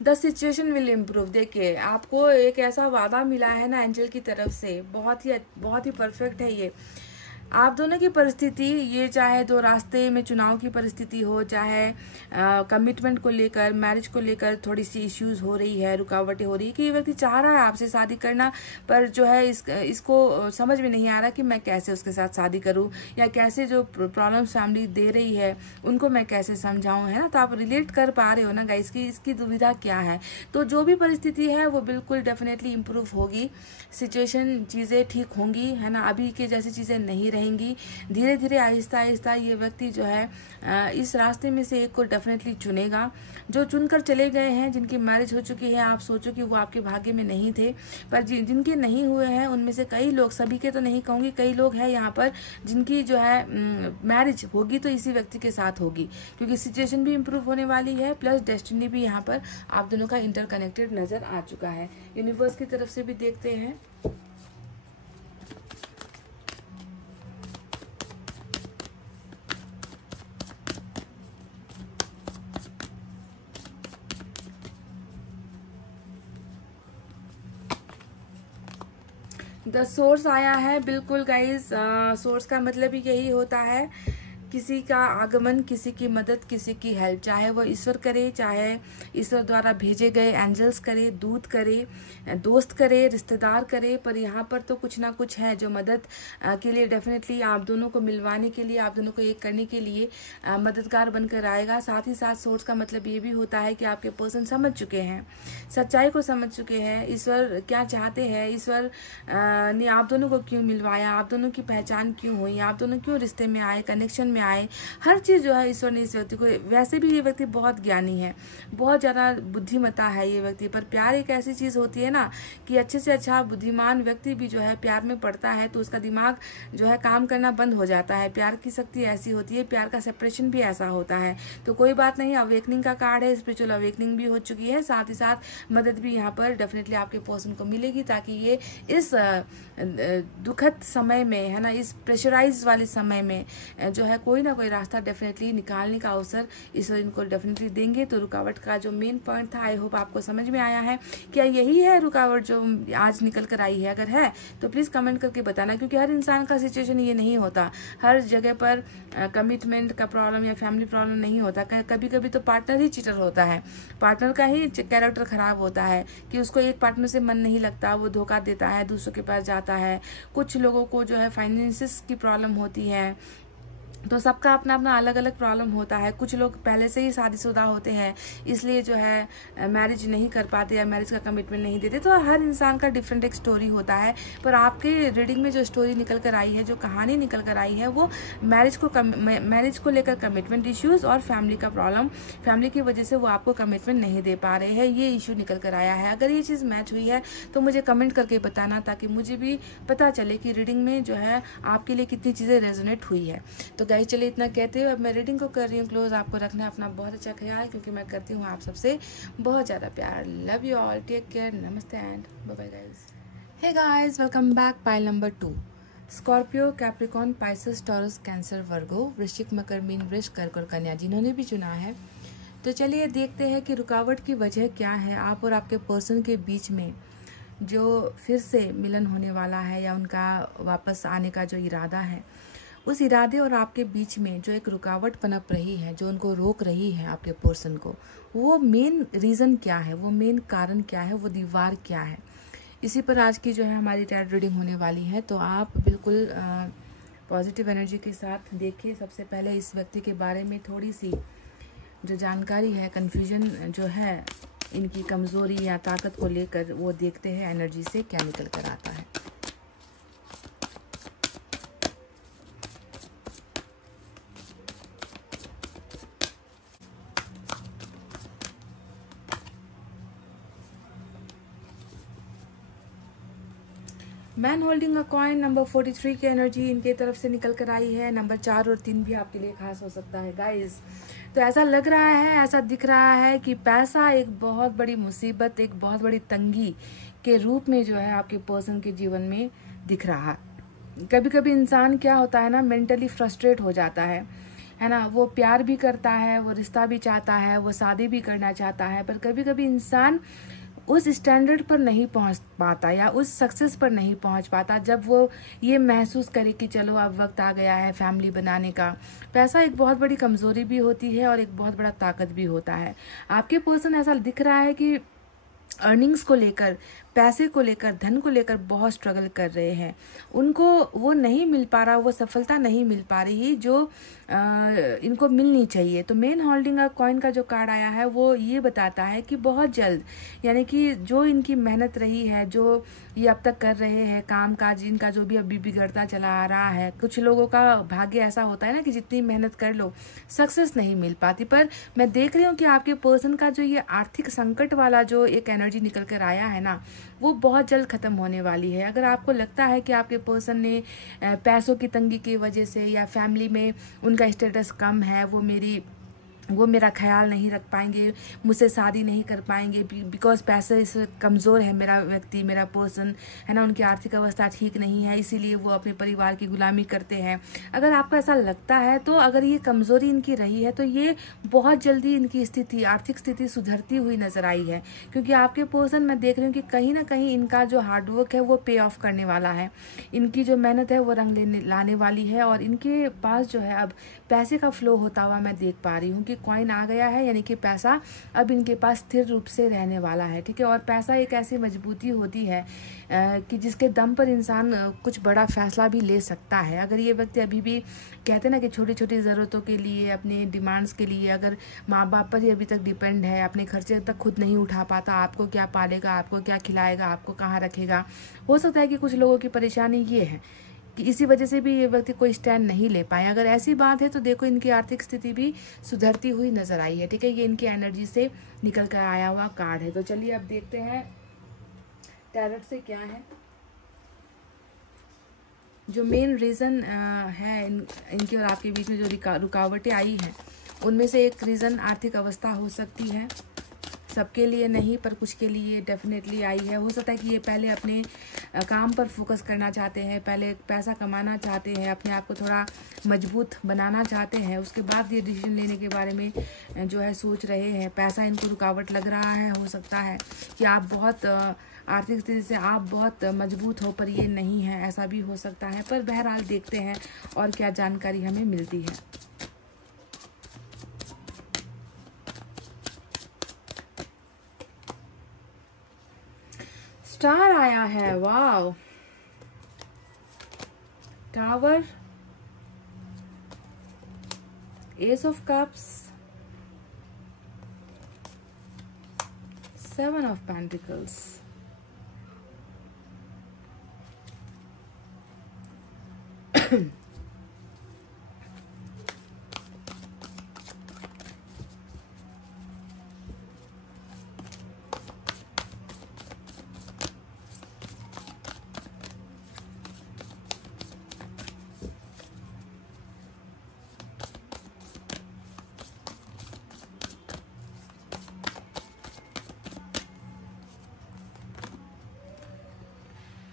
The situation will improve. देखिए आपको एक ऐसा वादा मिला है ना एंजल की तरफ से, बहुत ही परफेक्ट है ये। आप दोनों की परिस्थिति, ये चाहे दो रास्ते में चुनाव की परिस्थिति हो, चाहे कमिटमेंट को लेकर, मैरिज को लेकर थोड़ी सी इश्यूज हो रही है, रुकावटें हो रही है कि ये व्यक्ति चाह रहा है आपसे शादी करना, पर जो है इसको समझ में नहीं आ रहा कि मैं कैसे उसके साथ शादी करूं, या कैसे जो प्रॉब्लम्स फैमिली दे रही है उनको मैं कैसे समझाऊं, है ना। तो आप रिलेट कर पा रहे हो ना गाइस कि इसकी दुविधा क्या है। तो जो भी परिस्थिति है वो बिल्कुल डेफिनेटली इम्प्रूव होगी, सिचुएशन, चीजें ठीक होंगी, है ना। अभी के जैसी चीजें नहीं रहेंगी। धीरे धीरे आहिस्ता आहिस्ता ये व्यक्ति जो है इस रास्ते में से एक को डेफिनेटली चुनेगा। जो चुनकर चले गए हैं, जिनकी मैरिज हो चुकी है, आप सोचो कि वो आपके भाग्य में नहीं थे, पर जिनके नहीं हुए हैं उनमें से कई लोग, सभी के तो नहीं कहूंगी, कई लोग हैं यहाँ पर जिनकी जो है मैरिज होगी तो इसी व्यक्ति के साथ होगी, क्योंकि सिचुएशन भी इम्प्रूव होने वाली है, प्लस डेस्टिनी भी यहाँ पर आप दोनों का इंटरकनेक्टेड नजर आ चुका है। यूनिवर्स की तरफ से भी देखते हैं। द सोर्स आया है, बिल्कुल गाइज। सोर्स का मतलब ही यही होता है, किसी का आगमन, किसी की मदद, किसी की हेल्प, चाहे वो ईश्वर करे, चाहे ईश्वर द्वारा भेजे गए एंजल्स करे, दूत करे, दोस्त करे, रिश्तेदार करे, पर यहाँ पर तो कुछ ना कुछ है जो मदद के लिए डेफिनेटली आप दोनों को मिलवाने के लिए, आप दोनों को एक करने के लिए मददगार बनकर आएगा। साथ ही साथ सोर्स का मतलब ये भी होता है कि आपके पर्सन समझ चुके हैं, सच्चाई को समझ चुके हैं, ईश्वर क्या चाहते हैं, ईश्वर ने आप दोनों को क्यों मिलवाया, आप दोनों की पहचान क्यों हुई, आप दोनों क्यों रिश्ते में आए, कनेक्शन में आए, हर चीज जो है ईश्वर ने इस व्यक्ति को। वैसे भी ये व्यक्ति बहुत ज्ञानी है, बहुत ज्यादा बुद्धिमता है ये व्यक्ति, पर प्यार एक ऐसी चीज होती है ना कि अच्छे से अच्छा बुद्धिमान व्यक्ति भी जो है प्यार में पड़ता है तो उसका दिमाग जो है काम करना बंद हो जाता है। प्यार की शक्ति ऐसी होती है, प्यार का सेपरेशन भी ऐसा होता है। तो कोई बात नहीं, अवेकनिंग का कार्ड है, स्पिरिचुअल अवेकनिंग भी हो चुकी है, साथ ही साथ मदद भी यहाँ पर डेफिनेटली आपके पर्सन को मिलेगी, ताकि ये इस दुखद समय में, है ना, इस प्रेशराइज वाले समय में जो है कोई ना कोई रास्ता डेफिनेटली निकालने का अवसर ईश्वर इनको डेफिनेटली देंगे। तो रुकावट का जो मेन पॉइंट था, आई होप आपको समझ में आया है। क्या यही है रुकावट जो आज निकल कर आई है? अगर है तो प्लीज़ कमेंट करके बताना, क्योंकि हर इंसान का सिचुएशन ये नहीं होता। हर जगह पर कमिटमेंट का प्रॉब्लम या फैमिली प्रॉब्लम नहीं होता। कभी कभी तो पार्टनर ही चीटर होता है, पार्टनर का ही कैरेक्टर खराब होता है कि उसको एक पार्टनर से मन नहीं लगता, वो धोखा देता है, दूसरों के पास जाता है। कुछ लोगों को जो है फाइनेंसिस की प्रॉब्लम होती है, तो सबका अपना अपना अलग अलग प्रॉब्लम होता है। कुछ लोग पहले से ही शादीशुदा होते हैं, इसलिए जो है मैरिज नहीं कर पाते या मैरिज का कमिटमेंट नहीं देते। तो हर इंसान का डिफरेंट एक स्टोरी होता है। पर आपके रीडिंग में जो स्टोरी निकल कर आई है, जो कहानी निकल कर आई है, वो मैरिज को लेकर कमिटमेंट इश्यूज और फैमिली का प्रॉब्लम, फैमिली की वजह से वो आपको कमिटमेंट नहीं दे पा रहे हैं, ये इशू निकल कर आया है। अगर ये चीज़ मैच हुई है तो मुझे कमेंट करके बताना, ताकि मुझे भी पता चले कि रीडिंग में जो है आपके लिए कितनी चीज़ें रेजोनेट हुई है। तो गाइस चलिए इतना कहते हुए अब मैं रीडिंग को कर रही हूँ क्लोज। आपको रखना अपना बहुत अच्छा ख्याल, क्योंकि मैं करती हूँ आप सबसे बहुत ज़्यादा प्यार। Love you all, take care, नमस्ते and bye bye guys. Hey guys, welcome back. Pile number 2, Scorpio, Capricorn, Pisces, Taurus, Cancer, Virgo, वृश्चिक, मकर, मीन, वृष, कर्क और कन्या, जिन्होंने भी चुना है। तो चलिए देखते हैं कि रुकावट की वजह क्या है आप और आपके पर्सन के बीच में, जो फिर से मिलन होने वाला है या उनका वापस आने का जो इरादा है, उस इरादे और आपके बीच में जो एक रुकावट पनप रही है, जो उनको रोक रही है आपके पर्सन को, वो मेन रीज़न क्या है, वो मेन कारण क्या है, वो दीवार क्या है, इसी पर आज की जो है हमारी टैरोट रीडिंग होने वाली है। तो आप बिल्कुल पॉजिटिव एनर्जी के साथ देखिए। सबसे पहले इस व्यक्ति के बारे में थोड़ी सी जो जानकारी है, कन्फ्यूजन जो है, इनकी कमज़ोरी या ताकत को लेकर वो देखते हैं एनर्जी से क्या निकल कर आता है। Man holding a coin, number 43 की एनर्जी इनके तरफ से निकल कर आई है। नंबर 4 और 3 भी आपके लिए खास हो सकता है गाइस। तो ऐसा लग रहा है, ऐसा दिख रहा है कि पैसा एक बहुत बड़ी मुसीबत, एक बहुत बड़ी तंगी के रूप में जो है आपके पर्सन के जीवन में दिख रहा है। कभी कभी इंसान क्या होता है ना, मेंटली फ्रस्ट्रेट हो जाता है ना। वो प्यार भी करता है, वो रिश्ता भी चाहता है, वो शादी भी करना चाहता है, पर कभी कभी इंसान उस स्टैंडर्ड पर नहीं पहुंच पाता या उस सक्सेस पर नहीं पहुंच पाता, जब वो ये महसूस करे कि चलो अब वक्त आ गया है फैमिली बनाने का। पैसा एक बहुत बड़ी कमजोरी भी होती है और एक बहुत बड़ा ताकत भी होता है। आपके पर्सन ऐसा दिख रहा है कि अर्निंग्स को लेकर, पैसे को लेकर, धन को लेकर बहुत स्ट्रगल कर रहे हैं। उनको वो नहीं मिल पा रहा, वो सफलता नहीं मिल पा रही जो इनको मिलनी चाहिए। तो मेन होल्डिंग अ कॉइन का जो कार्ड आया है वो ये बताता है कि बहुत जल्द, यानी कि जो इनकी मेहनत रही है, जो ये अब तक कर रहे हैं काम काज, इनका जो भी अभी बिगड़ता चला आ रहा है। कुछ लोगों का भाग्य ऐसा होता है ना कि जितनी मेहनत कर लो सक्सेस नहीं मिल पाती। पर मैं देख रही हूँ कि आपके पर्सन का जो ये आर्थिक संकट वाला जो एक एनर्जी निकल कर आया है ना, वो बहुत जल्द खत्म होने वाली है। अगर आपको लगता है कि आपके पर्सन ने पैसों की तंगी की वजह से या फैमिली में उनका स्टेटस कम है, वो मेरा ख्याल नहीं रख पाएंगे, मुझसे शादी नहीं कर पाएंगे बिकॉज पैसे से कमज़ोर है मेरा व्यक्ति, मेरा पर्सन है ना, उनकी आर्थिक अवस्था ठीक नहीं है, इसीलिए वो अपने परिवार की गुलामी करते हैं। अगर आपको ऐसा लगता है, तो अगर ये कमज़ोरी इनकी रही है, तो ये बहुत जल्दी इनकी स्थिति, आर्थिक स्थिति सुधरती हुई नजर आई है। क्योंकि आपके पर्सन, मैं देख रही हूँ कि कहीं ना कहीं इनका जो हार्डवर्क है वो पे ऑफ करने वाला है, इनकी जो मेहनत है वो रंग लाने वाली है। और इनके पास जो है अब पैसे का फ्लो होता हुआ मैं देख पा रही हूँ कि कॉइन आ गया है, यानी कि पैसा अब इनके पास स्थिर रूप से रहने वाला है। ठीक है, और पैसा एक ऐसी मजबूती होती है कि जिसके दम पर इंसान कुछ बड़ा फैसला भी ले सकता है। अगर ये व्यक्ति अभी भी कहते हैं ना कि छोटी छोटी ज़रूरतों के लिए, अपने डिमांड्स के लिए अगर माँ बाप पर ही अभी तक डिपेंड है, अपने खर्चे तक खुद नहीं उठा पाता, आपको क्या पालेगा, आपको क्या खिलाएगा, आपको कहाँ रखेगा। हो सकता है कि कुछ लोगों की परेशानी ये है कि इसी वजह से भी ये व्यक्ति कोई स्टैंड नहीं ले पाए। अगर ऐसी बात है तो देखो इनकी आर्थिक स्थिति भी सुधरती हुई नजर आई है। ठीक है, ये इनकी एनर्जी से निकल कर आया हुआ कार्ड है। तो चलिए अब देखते हैं टैरोट से क्या है जो मेन रीज़न है इनके और आपके बीच में जो रुकावटें आई हैं। उनमें से एक रीज़न आर्थिक अवस्था हो सकती है, सबके लिए नहीं, पर कुछ के लिए डेफिनेटली आई है। हो सकता है कि ये पहले अपने काम पर फोकस करना चाहते हैं, पहले पैसा कमाना चाहते हैं, अपने आप को थोड़ा मजबूत बनाना चाहते हैं, उसके बाद ये डिसीजन लेने के बारे में जो है सोच रहे हैं। पैसा इनको रुकावट लग रहा है। हो सकता है कि आप बहुत आर्थिक स्थिति से आप बहुत मजबूत हो, पर ये नहीं है, ऐसा भी हो सकता है। पर बहरहाल देखते हैं और क्या जानकारी हमें मिलती है। स्टार आया है, wow, tower, ace of cups, 7 of pentacles,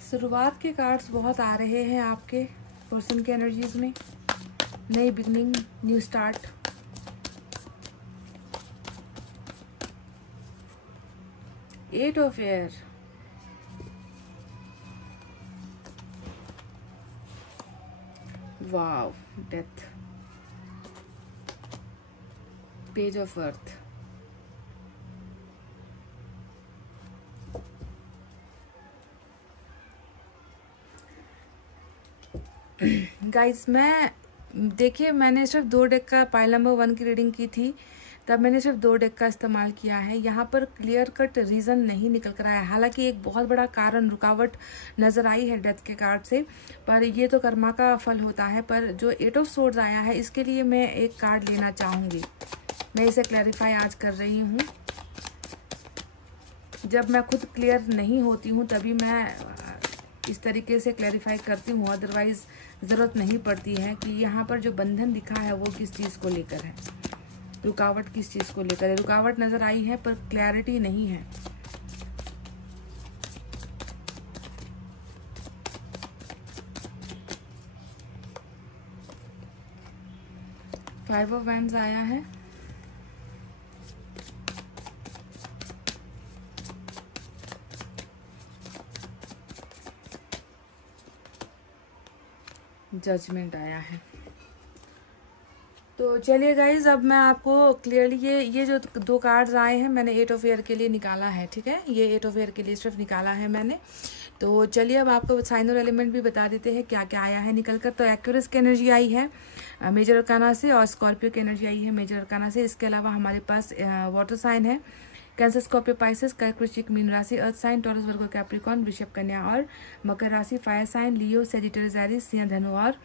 शुरुआत के कार्ड्स बहुत आ रहे हैं आपके पर्सन के एनर्जीज में। नई beginning, new start, eight of air, wow, death, page of earth, guys मैं देखिए, मैंने सिर्फ 2 डेक का पाइल नंबर 1 की रीडिंग की थी, तब मैंने सिर्फ 2 डेक का इस्तेमाल किया है। यहाँ पर क्लियर कट रीज़न नहीं निकल कर आया। हालांकि एक बहुत बड़ा कारण, रुकावट नज़र आई है डेथ के कार्ड से, पर ये तो कर्मा का फल होता है। पर जो 8 ऑफ सोर्ड्स आया है, इसके लिए मैं एक कार्ड लेना चाहूँगी। मैं इसे क्लैरिफाई आज कर रही हूँ। जब मैं खुद क्लियर नहीं होती हूँ तभी मैं इस तरीके से क्लैरिफाई करती हूँ, अदरवाइज ज़रूरत नहीं पड़ती है। कि यहाँ पर जो बंधन दिखा है वो किस चीज़ को लेकर है, रुकावट किस चीज़ को लेकर है। रुकावट नज़र आई है पर क्लैरिटी नहीं है। फाइव ऑफ वैंड्स आया है, जजमेंट आया है। तो चलिए गाइज, अब मैं आपको क्लियरली ये जो 2 कार्ड्स आए हैं मैंने 8 ऑफ एयर के लिए निकाला है, ठीक है। ये 8 ऑफ एयर के लिए सिर्फ निकाला है मैंने। तो चलिए अब आपको साइन और एलिमेंट भी बता देते हैं क्या क्या आया है निकल कर। तो एक्यूरस की एनर्जी आई है मेजर अरकाना से, और स्कॉर्पियो की एनर्जी आई है मेजर अरकाना से। इसके अलावा हमारे पास वाटर साइन है, कैंसर, स्कॉर्पियो, पाइसेस, कर्क, वृश्चिक, मीन राशि, earth sign, Taurus, Virgo, Capricorn, वृषभ, कन्या और मकर राशि, फायर साइन, लियो, सेजिटेरियस, एरीज, सिंह, धनु और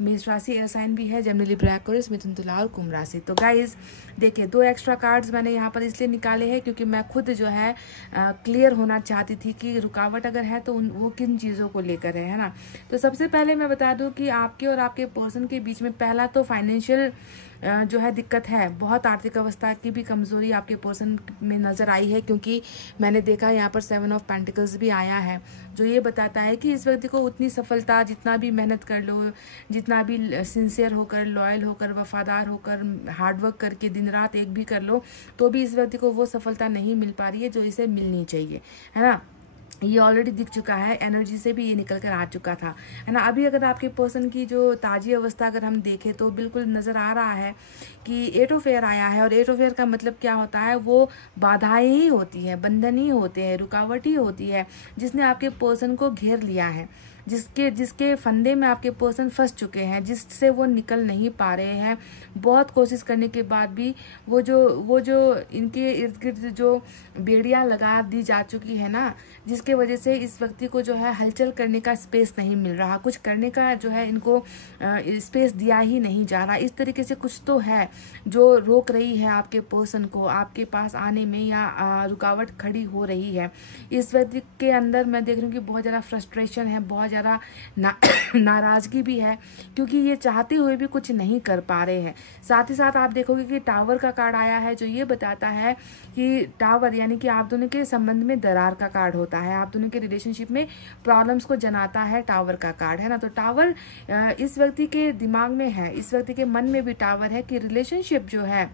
मेष राशि, एयर साइन भी है, जेमिनी, लिब्रा, एक्वेरियस, मिथुन, तुला और कुंभ राशि। तो गाइज देखिए, 2 एक्स्ट्रा कार्ड्स मैंने यहाँ पर इसलिए निकाले हैं क्योंकि मैं खुद जो है क्लियर होना चाहती थी कि रुकावट अगर है तो वो किन चीज़ों को लेकर है ना। तो सबसे पहले मैं बता दूं कि आपके और आपके पर्सन के बीच में पहला तो फाइनेंशियल जो है दिक्कत है। बहुत आर्थिक अवस्था की भी कमजोरी आपके पर्सन में नज़र आई है, क्योंकि मैंने देखा यहाँ पर 7 ऑफ पेंटिकल्स भी आया है, जो ये बताता है कि इस व्यक्ति को उतनी सफलता, जितना भी मेहनत कर लो, जितना भी सिंसियर होकर, लॉयल होकर, वफादार होकर, हार्डवर्क करके दिन रात एक भी कर लो, तो भी इस व्यक्ति को वो सफलता नहीं मिल पा रही है जो इसे मिलनी चाहिए, है ना। ये ऑलरेडी दिख चुका है, एनर्जी से भी ये निकल कर आ चुका था, है ना। अभी अगर आपके पर्सन की जो ताजी अवस्था अगर हम देखें तो बिल्कुल नज़र आ रहा है कि 8 ऑफ एयर आया है। और 8 ऑफ एयर का मतलब क्या होता है, वो बाधाएं ही होती हैं, बंधन ही होते हैं, रुकावट ही होती है, जिसने आपके पर्सन को घेर लिया है, जिसके फंदे में आपके पर्सन फंस चुके हैं, जिससे वो निकल नहीं पा रहे हैं। बहुत कोशिश करने के बाद भी वो जो इनके इर्द गिर्द जो बेड़ियां लगा दी जा चुकी है ना, जिसके वजह से इस व्यक्ति को जो है हलचल करने का स्पेस नहीं मिल रहा, कुछ करने का जो है इनको स्पेस दिया ही नहीं जा रहा। इस तरीके से कुछ तो है जो रोक रही है आपके पर्सन को आपके पास आने में, या रुकावट खड़ी हो रही है। इस व्यक्ति के अंदर मैं देख रही हूँ कि बहुत ज़्यादा फ्रस्ट्रेशन है, बहुत ज़्यादा ज़्यादा नाराज़गी भी है, क्योंकि ये चाहते हुए भी कुछ नहीं कर पा रहे हैं। साथ ही साथ आप देखोगे कि टावर का कार्ड आया है, जो ये बताता है कि टावर यानी कि आप दोनों के संबंध में दरार का कार्ड होता है, आप दोनों के रिलेशनशिप में प्रॉब्लम्स को जनाता है टावर का कार्ड, है ना। तो टावर इस व्यक्ति के दिमाग में है, इस व्यक्ति के मन में भी टावर है कि रिलेशनशिप जो है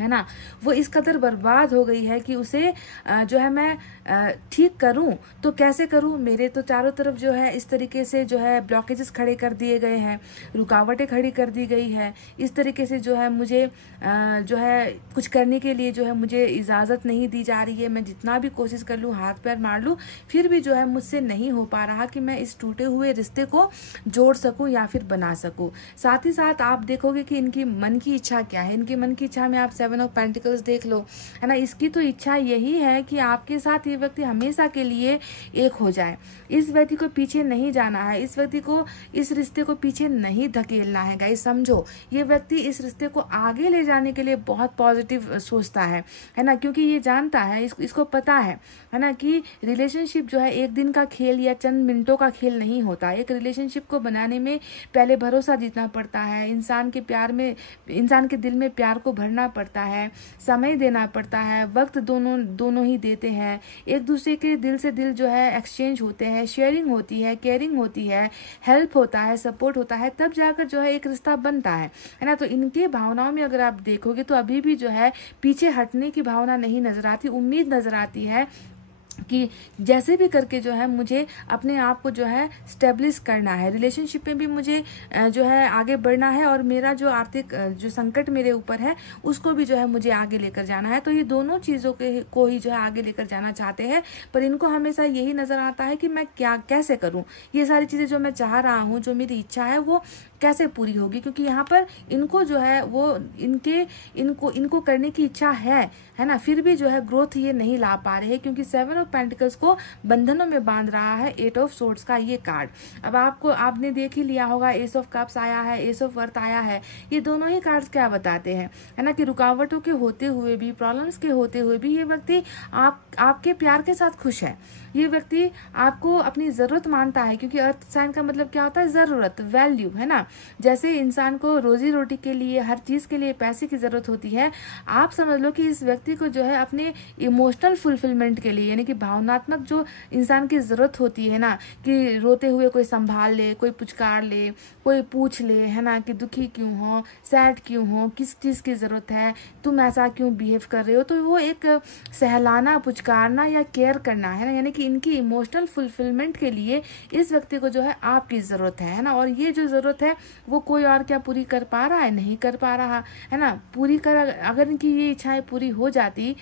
ना, वो इस कदर बर्बाद हो गई है कि उसे जो है मैं ठीक करूं तो कैसे करूं। मेरे तो चारों तरफ जो है इस तरीके से जो है ब्लॉकेजेस खड़े कर दिए गए हैं, रुकावटें खड़ी कर दी गई है, इस तरीके से जो है मुझे जो है कुछ करने के लिए जो है मुझे इजाज़त नहीं दी जा रही है। मैं जितना भी कोशिश कर लूँ, हाथ पैर मार लूँ, फिर भी जो है मुझसे नहीं हो पा रहा कि मैं इस टूटे हुए रिश्ते को जोड़ सकूँ या फिर बना सकूँ। साथ ही साथ आप देखोगे कि इनकी मन की इच्छा क्या है। इनकी मन की इच्छा में आप 7 ऑफ पेंटिकल्स देख लो, है ना। इसकी तो इच्छा यही है कि आपके साथ ये व्यक्ति हमेशा के लिए एक हो जाए। इस व्यक्ति को पीछे नहीं जाना है, इस व्यक्ति को इस रिश्ते को पीछे नहीं धकेलना है। गाइस समझो, ये व्यक्ति इस रिश्ते को आगे ले जाने के लिए बहुत पॉजिटिव सोचता है ना, क्योंकि ये जानता है, इसको पता है ना कि रिलेशनशिप जो है एक दिन का खेल या चंद मिनटों का खेल नहीं होता। एक रिलेशनशिप को बनाने में पहले भरोसा जीतना पड़ता है, इंसान के दिल में प्यार को भरना पड़ता है, समय देना पड़ता है, वक्त दोनों ही देते हैं, एक दूसरे के दिल से दिल जो है एक्सचेंज होते हैं, शेयरिंग होती है, केयरिंग होती है, हेल्प होता है, सपोर्ट होता है, तब जाकर जो है एक रिश्ता बनता है ना। तो इनके भावनाओं में अगर आप देखोगे तो अभी भी जो है पीछे हटने की भावना नहीं नजर आती, उम्मीद नजर आती है कि जैसे भी करके जो है मुझे अपने आप को जो है स्टेब्लिश करना है, रिलेशनशिप में भी मुझे जो है आगे बढ़ना है, और मेरा जो आर्थिक जो संकट मेरे ऊपर है उसको भी जो है मुझे आगे लेकर जाना है। तो ये दोनों चीज़ों को ही जो है आगे लेकर जाना चाहते हैं, पर इनको हमेशा यही नज़र आता है कि मैं कैसे करूं, ये सारी चीज़ें जो मैं चाह रहा हूं, जो मेरी इच्छा है वो कैसे पूरी होगी, क्योंकि यहाँ पर इनको जो है वो इनको करने की इच्छा है ना, फिर भी जो है ग्रोथ ये नहीं ला पा रहे हैं, क्योंकि 7 ऑफ पेंटिकल्स को बंधनों में बांध रहा है 8 ऑफ सोर्ड्स का ये कार्ड। अब आपने देख ही लिया होगा, एस ऑफ कप्स आया है, एस ऑफ वर्थ आया है, ये दोनों ही कार्ड्स क्या बताते हैं, है ना, कि रुकावटों के होते हुए भी, प्रॉब्लम्स के होते हुए भी ये व्यक्ति आपके प्यार के साथ खुश है। ये व्यक्ति आपको अपनी जरूरत मानता है, क्योंकि अर्थ साइन का मतलब क्या होता है, जरूरत, वैल्यू, है ना। जैसे इंसान को रोजी रोटी के लिए, हर चीज के लिए पैसे की जरूरत होती है, आप समझ लो कि इस व्यक्ति को जो है अपने इमोशनल फुलफिलमेंट के लिए, यानी कि भावनात्मक जो इंसान की जरूरत होती है ना, कि रोते हुए कोई संभाल ले, कोई पुचकार ले, कोई पूछ ले, है ना, कि दुखी क्यों हो, सैड क्यों हो, किस चीज की जरूरत है, तुम ऐसा क्यों बिहेव कर रहे हो, तो वो एक सहलाना, पुचकारना या केयर करना, है ना, यानी कि इनकी इमोशनल फुलफिलमेंट के लिए इस व्यक्ति को जो है आपकी जरूरत है ना। और ये जो जरूरत है वो कोई और क्या पूरी कर पा रहा है, नहीं कर पा रहा, है ना। अगर इनकी ये इच्छाएं पूरी हो जाती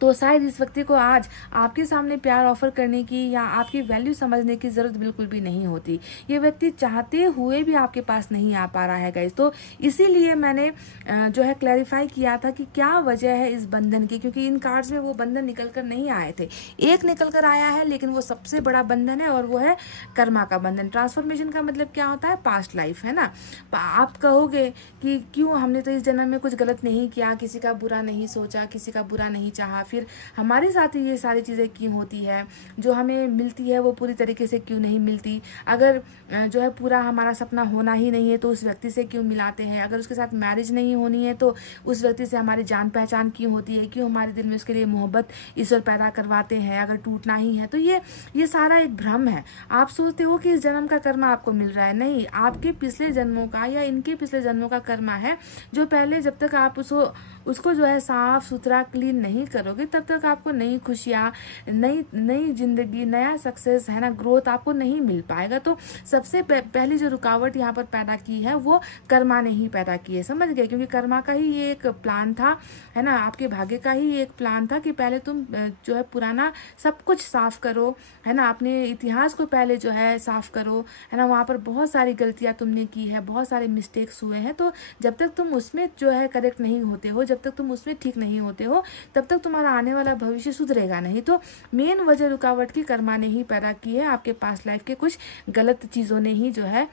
तो शायद इस व्यक्ति को आज आपके सामने प्यार ऑफर करने की या आपकी वैल्यू समझने की जरूरत बिल्कुल भी नहीं होती। ये व्यक्ति चाहते हुए भी आपके पास नहीं आ पा रहा है गाइस। तो इसीलिए मैंने जो है क्लैरिफाई किया था कि क्या वजह है इस बंधन की, क्योंकि इन कार्ड्स में वो बंधन निकल कर नहीं आए थे। एक निकल कर आया है, लेकिन वो सबसे बड़ा बंधन है, और वो है कर्मा का बंधन। ट्रांसफॉर्मेशन का मतलब क्या होता है, पास्ट लाइफ, है ना। आप कहोगे कि क्यों, हमने तो इस जन्म में कुछ गलत नहीं किया, किसी का बुरा नहीं सोचा, किसी का बुरा नहीं चाहा, फिर हमारे साथ ही ये सारी चीज़ें क्यों होती है, जो हमें मिलती है वो पूरी तरीके से क्यों नहीं मिलती, अगर जो है पूरा हमारा सपना होना ही नहीं है तो उस व्यक्ति से क्यों मिलाते हैं, अगर उसके साथ मैरिज नहीं होनी है तो उस व्यक्ति से हमारी जान पहचान क्यों होती है, क्यों हमारे दिल में उसके लिए मोहब्बत ईश्वर पैदा करवाते हैं, अगर टूटना ही है तो ये सारा एक भ्रम है। आप सोचते हो कि इस जन्म का कर्मा आपको मिल रहा है, नहीं, आपके पिछले जन्मों का या इनके पिछले जन्मों का कर्मा है, जो पहले जब तक आप उसको जो है साफ सुथरा क्लीन नहीं करोगे तब तक आपको नई खुशियाँ, नई जिंदगी, नया सक्सेस, है ना, ग्रोथ आपको नहीं मिल पाएगा। तो सबसे पहली जो रुकावट यहाँ पर पैदा की है वो कर्मा ने ही पैदा की है, समझ गए, क्योंकि कर्मा का ही ये एक प्लान था, है ना, आपके भाग्य का ही एक प्लान था कि पहले तुम जो है पुराना सब कुछ साफ करो, है ना, अपने इतिहास को पहले जो है साफ करो, है ना, वहाँ पर बहुत सारी गलतियाँ तुमने की है, बहुत सारे मिस्टेक्स हुए हैं। तो जब तक तुम उसमें जो है करेक्ट नहीं होते हो, जब तक तुम उसमें ठीक नहीं होते हो, तब तक तुम्हारा आने वाला भविष्य सुधरेगा नहीं। तो मेन वजह रुकावट की कर्मा ने ही पैदा की है, आपके पास्ट लाइफ के कुछ गलत चीजों ने ही जो है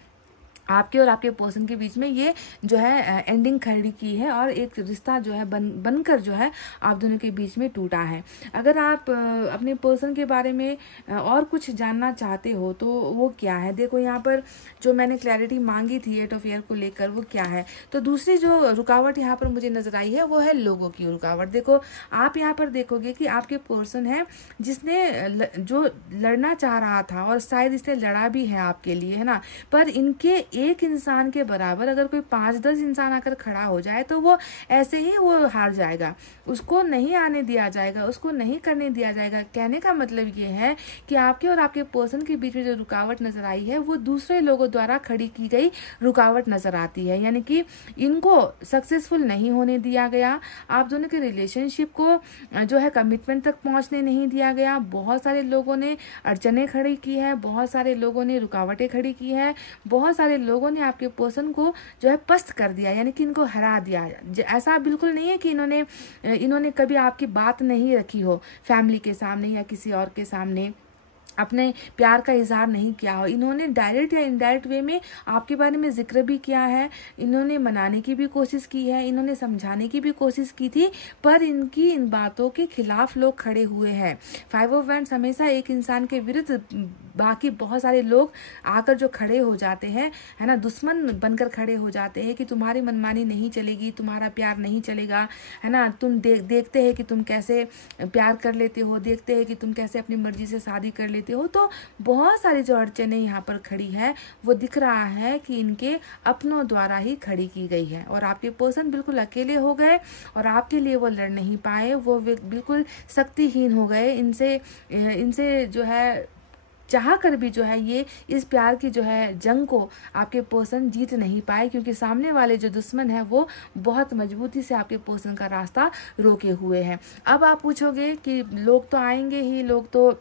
आपके और आपके पर्सन के बीच में ये जो है एंडिंग खड़ी की है और एक रिश्ता जो है बनकर जो है आप दोनों के बीच में टूटा है। अगर आप अपने पर्सन के बारे में और कुछ जानना चाहते हो तो वो क्या है, देखो यहाँ पर जो मैंने क्लैरिटी मांगी थी 8 ऑफ एयर को लेकर वो क्या है। तो दूसरी जो रुकावट यहाँ पर मुझे नजर आई है वो है लोगों की रुकावट। देखो आप यहाँ पर देखोगे कि आपके पर्सन है जिसने जो लड़ना चाह रहा था और शायद इसने लड़ा भी है आपके लिए, है ना, पर इनके एक इंसान के बराबर अगर कोई 5-10 इंसान आकर खड़ा हो जाए तो वो ऐसे ही वो हार जाएगा, उसको नहीं आने दिया जाएगा, उसको नहीं करने दिया जाएगा। कहने का मतलब ये है कि आपके और आपके पर्सन के बीच में जो रुकावट नजर आई है वो दूसरे लोगों द्वारा खड़ी की गई रुकावट नजर आती है, यानी कि इनको सक्सेसफुल नहीं होने दिया गया, आप दोनों के रिलेशनशिप को जो है कमिटमेंट तक पहुंचने नहीं दिया गया। बहुत सारे लोगों ने अड़चने खड़ी की है, बहुत सारे लोगों ने रुकावटें खड़ी की है, बहुत सारे लोगों ने आपके पर्सन को जो है पस्त कर दिया, यानी कि इनको हरा दिया। ऐसा बिल्कुल नहीं है कि इन्होंने कभी आपकी बात नहीं रखी हो फैमिली के सामने या किसी और के सामने, अपने प्यार का इजहार नहीं किया हो। इन्होंने डायरेक्ट या इनडायरेक्ट वे में आपके बारे में जिक्र भी किया है, इन्होंने मनाने की भी कोशिश की है, इन्होंने समझाने की भी कोशिश की थी, पर इनकी इन बातों के खिलाफ लोग खड़े हुए हैं। 5 ऑफ वैंड्स हमेशा एक इंसान के विरुद्ध बाकी बहुत सारे लोग आकर जो खड़े हो जाते हैं, है ना, दुश्मन बनकर खड़े हो जाते हैं कि तुम्हारी मनमानी नहीं चलेगी, तुम्हारा प्यार नहीं चलेगा, है ना, तुम देखते हैं कि तुम कैसे प्यार कर लेते हो, देखते हैं कि तुम कैसे अपनी मर्जी से शादी कर लेते हो। तो बहुत सारी जो अड़चनें यहाँ पर खड़ी है वो दिख रहा है कि इनके अपनों द्वारा ही खड़ी की गई है और आपके पर्सन बिल्कुल अकेले हो गए और आपके लिए वो लड़ नहीं पाए, वो बिल्कुल शक्तिहीन हो गए। इनसे जो है चाह कर भी जो है ये इस प्यार की जो है जंग को आपके पर्सन जीत नहीं पाए, क्योंकि सामने वाले जो दुश्मन है वो बहुत मजबूती से आपके पर्सन का रास्ता रोके हुए हैं। अब आप पूछोगे कि लोग तो आएंगे ही, लोग तो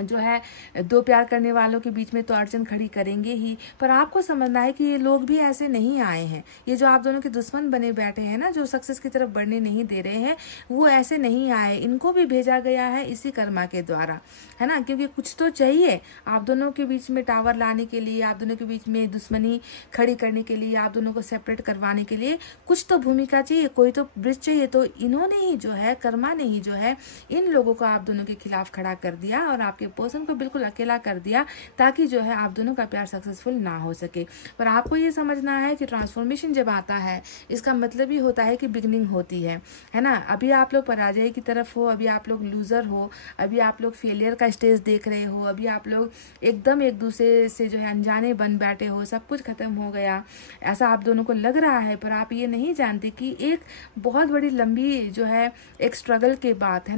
जो है दो प्यार करने वालों के बीच में तो अड़चन खड़ी करेंगे ही, पर आपको समझना है कि ये लोग भी ऐसे नहीं आए हैं। ये जो आप दोनों के दुश्मन बने बैठे हैं ना, जो सक्सेस की तरफ बढ़ने नहीं दे रहे हैं, वो ऐसे नहीं आए, इनको भी भेजा गया है इसी कर्मा के द्वारा, है ना, क्योंकि कुछ तो चाहिए आप दोनों के बीच में टावर लाने के लिए, आप दोनों के बीच में दुश्मनी खड़ी करने के लिए, आप दोनों को सेपरेट करवाने के लिए कुछ तो भूमिका चाहिए, कोई तो ब्रिज चाहिए। तो इन्होंने ही जो है, कर्मा ने ही जो है इन लोगों को आप दोनों के खिलाफ खड़ा कर दिया और आपके पर्सन को बिल्कुल अकेला कर दिया, ताकि जो है आप दोनों का प्यार सक्सेसफुल ना हो सके। पर आपको ये समझना है कि ट्रांसफॉर्मेशन जब आता है इसका मतलब ही होता है कि बिगनिंग होती है ना। अभी आप लोग पराजय की तरफ हो, अभी आप लोग लूजर हो, अभी आप लोग फेलियर का स्टेज देख रहे हो, अभी आप लोग एकदम एक दूसरे से जो है अनजाने बन बैठे हो, सब कुछ खत्म हो गया ऐसा आप दोनों को लग रहा है। पर आप ये नहीं जानते कि एक बहुत बड़ी लंबी जो है एक स्ट्रगल के बाद, है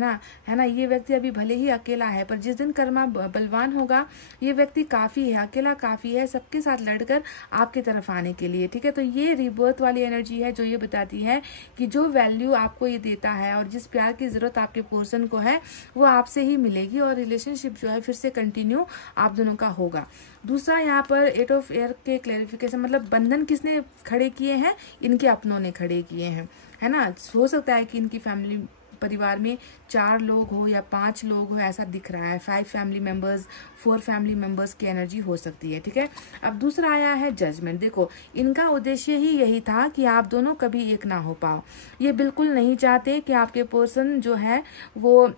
ना, ये व्यक्ति अभी भले ही अकेला है, पर जिस दिन कर्मा बलवान होगा ये व्यक्ति काफी है, अकेला काफी है सबके साथ लड़कर आपकी तरफ आने के लिए, ठीक है। तो ये रिबर्थ वाली एनर्जी है जो ये बताती है कि जो वैल्यू आपको ये देता है और जिस प्यार की जरूरत आपके पर्सन को है वो आपसे ही मिलेगी और रिलेशनशिप जो है फिर से कंटिन्यू आप दोनों का होगा। दूसरा यहाँ पर 8 ऑफ एयर के क्लैरिफिकेशन, मतलब बंधन किसने खड़े किए हैं, इनके अपनों ने खड़े किए हैं, है ना। हो सकता है कि इनकी फैमिली परिवार में 4 लोग हो या 5 लोग हो, ऐसा दिख रहा है। 5 फैमिली मेंबर्स, 4 फैमिली मेंबर्स की एनर्जी हो सकती है, ठीक है। अब दूसरा आया है जजमेंट। देखो इनका उद्देश्य ही यही था कि आप दोनों कभी एक ना हो पाओ। ये बिल्कुल नहीं चाहते कि आपके पर्सन जो है वो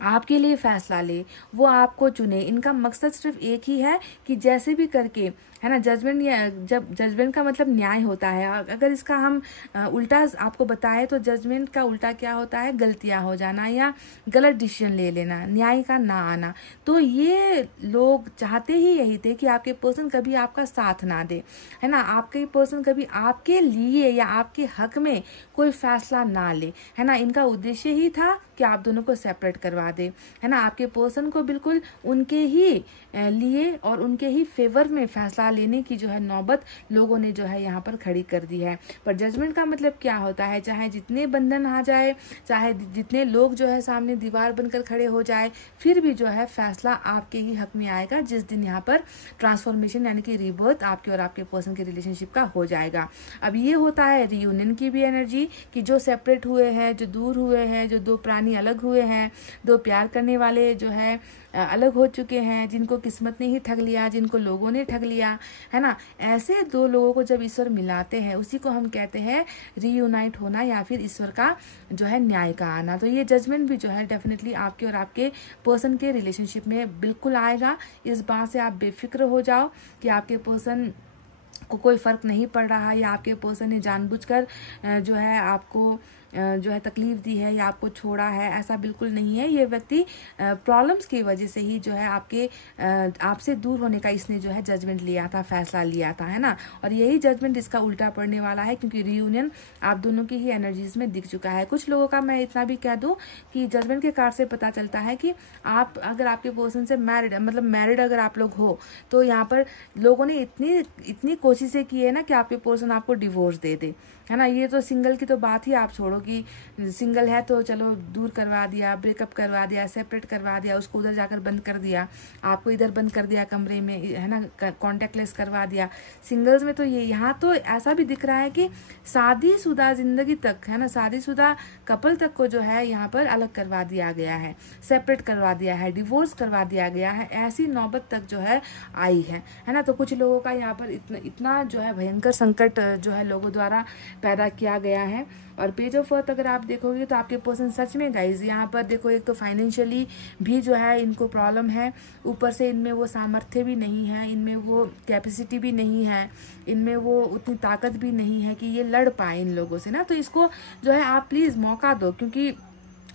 आपके लिए फैसला ले, वो आपको चुने। इनका मकसद सिर्फ एक ही है कि जैसे भी करके, है ना, जजमेंट, या जब जजमेंट का मतलब न्याय होता है, अगर इसका हम उल्टा आपको बताएं तो जजमेंट का उल्टा क्या होता है, गलतियां हो जाना या गलत डिसीजन ले लेना, न्याय का ना आना। तो ये लोग चाहते ही यही थे कि आपके पर्सन कभी आपका साथ ना दे, है ना, आपके पर्सन कभी आपके लिए या आपके हक में कोई फैसला ना ले, है ना। इनका उद्देश्य ही था कि आप दोनों को सेपरेट करवा दे, है ना, आपके पर्सन को बिल्कुल उनके ही लिए और उनके ही फेवर में फैसला लेने की जो है नौबत लोगों ने जो है यहाँ पर खड़ी कर दी है। पर जजमेंट का मतलब क्या होता है, चाहे जितने बंधन आ जाए, चाहे जितने लोग जो है सामने दीवार बनकर खड़े हो जाए, फिर भी जो है फैसला आपके ही हक में आएगा जिस दिन यहाँ पर ट्रांसफॉर्मेशन यानी कि रिबर्थ आपके और आपके पर्सन के रिलेशनशिप का हो जाएगा। अब ये होता है रियूनियन की भी एनर्जी कि जो सेपरेट हुए हैं, जो दूर हुए हैं, जो 2 प्राणी अलग हुए हैं, 2 प्यार करने वाले जो है अलग हो चुके हैं, जिनको किस्मत ने ही ठग लिया, जिनको लोगों ने ठग लिया, है ना। ऐसे दो लोगों को जब ईश्वर मिलाते हैं उसी को हम कहते हैं रीयूनाइट होना या फिर ईश्वर का जो है न्याय का आना। तो ये जजमेंट भी जो है डेफिनेटली आपके और आपके पर्सन के रिलेशनशिप में बिल्कुल आएगा। इस बात से आप बेफिक्र हो जाओ कि आपके पर्सन को कोई फ़र्क नहीं पड़ रहा या आपके पर्सन ने जानबूझकर जो है आपको जो है तकलीफ दी है या आपको छोड़ा है, ऐसा बिल्कुल नहीं है। ये व्यक्ति प्रॉब्लम्स की वजह से ही जो है आपसे दूर होने का इसने जो है जजमेंट लिया था, फैसला लिया था, है ना। और यही जजमेंट इसका उल्टा पड़ने वाला है क्योंकि रियूनियन आप दोनों की ही एनर्जीज में दिख चुका है। कुछ लोगों का मैं इतना भी कह दूं कि जजमेंट के कार्ड से पता चलता है कि आप अगर आपके पर्सन से मैरिड अगर आप लोग हो तो यहाँ पर लोगों ने इतनी कोशिशें की है ना कि आपके पर्सन आपको डिवोर्स दे दे, है ना। ये तो सिंगल की तो बात ही आप छोड़ो कि सिंगल है तो चलो दूर करवा दिया, ब्रेकअप करवा दिया, सेपरेट करवा दिया, उसको उधर जाकर बंद कर दिया, आपको इधर बंद कर दिया कमरे में, है ना, कॉन्टेक्टलेस करवा दिया। सिंगल्स में तो ये यहाँ तो ऐसा भी दिख रहा है कि शादीशुदा जिंदगी तक, है ना, शादीशुदा कपल तक को जो है यहाँ पर अलग करवा दिया गया है, सेपरेट करवा दिया है, डिवोर्स करवा दिया गया है। ऐसी नौबत तक जो है आई है ना। तो कुछ लोगों का यहाँ पर इतना जो है भयंकर संकट जो है लोगों द्वारा पैदा किया गया है। और पेज ऑफ अर्थ अगर आप देखोगे तो आपके पर्सन सच में गाइज यहाँ पर देखो, एक तो फाइनेंशियली भी जो है इनको प्रॉब्लम है, ऊपर से इनमें वो सामर्थ्य भी नहीं है, इनमें वो कैपेसिटी भी नहीं है, इनमें वो उतनी ताकत भी नहीं है कि ये लड़ पाए इन लोगों से ना। तो इसको जो है आप प्लीज़ मौका दो, क्योंकि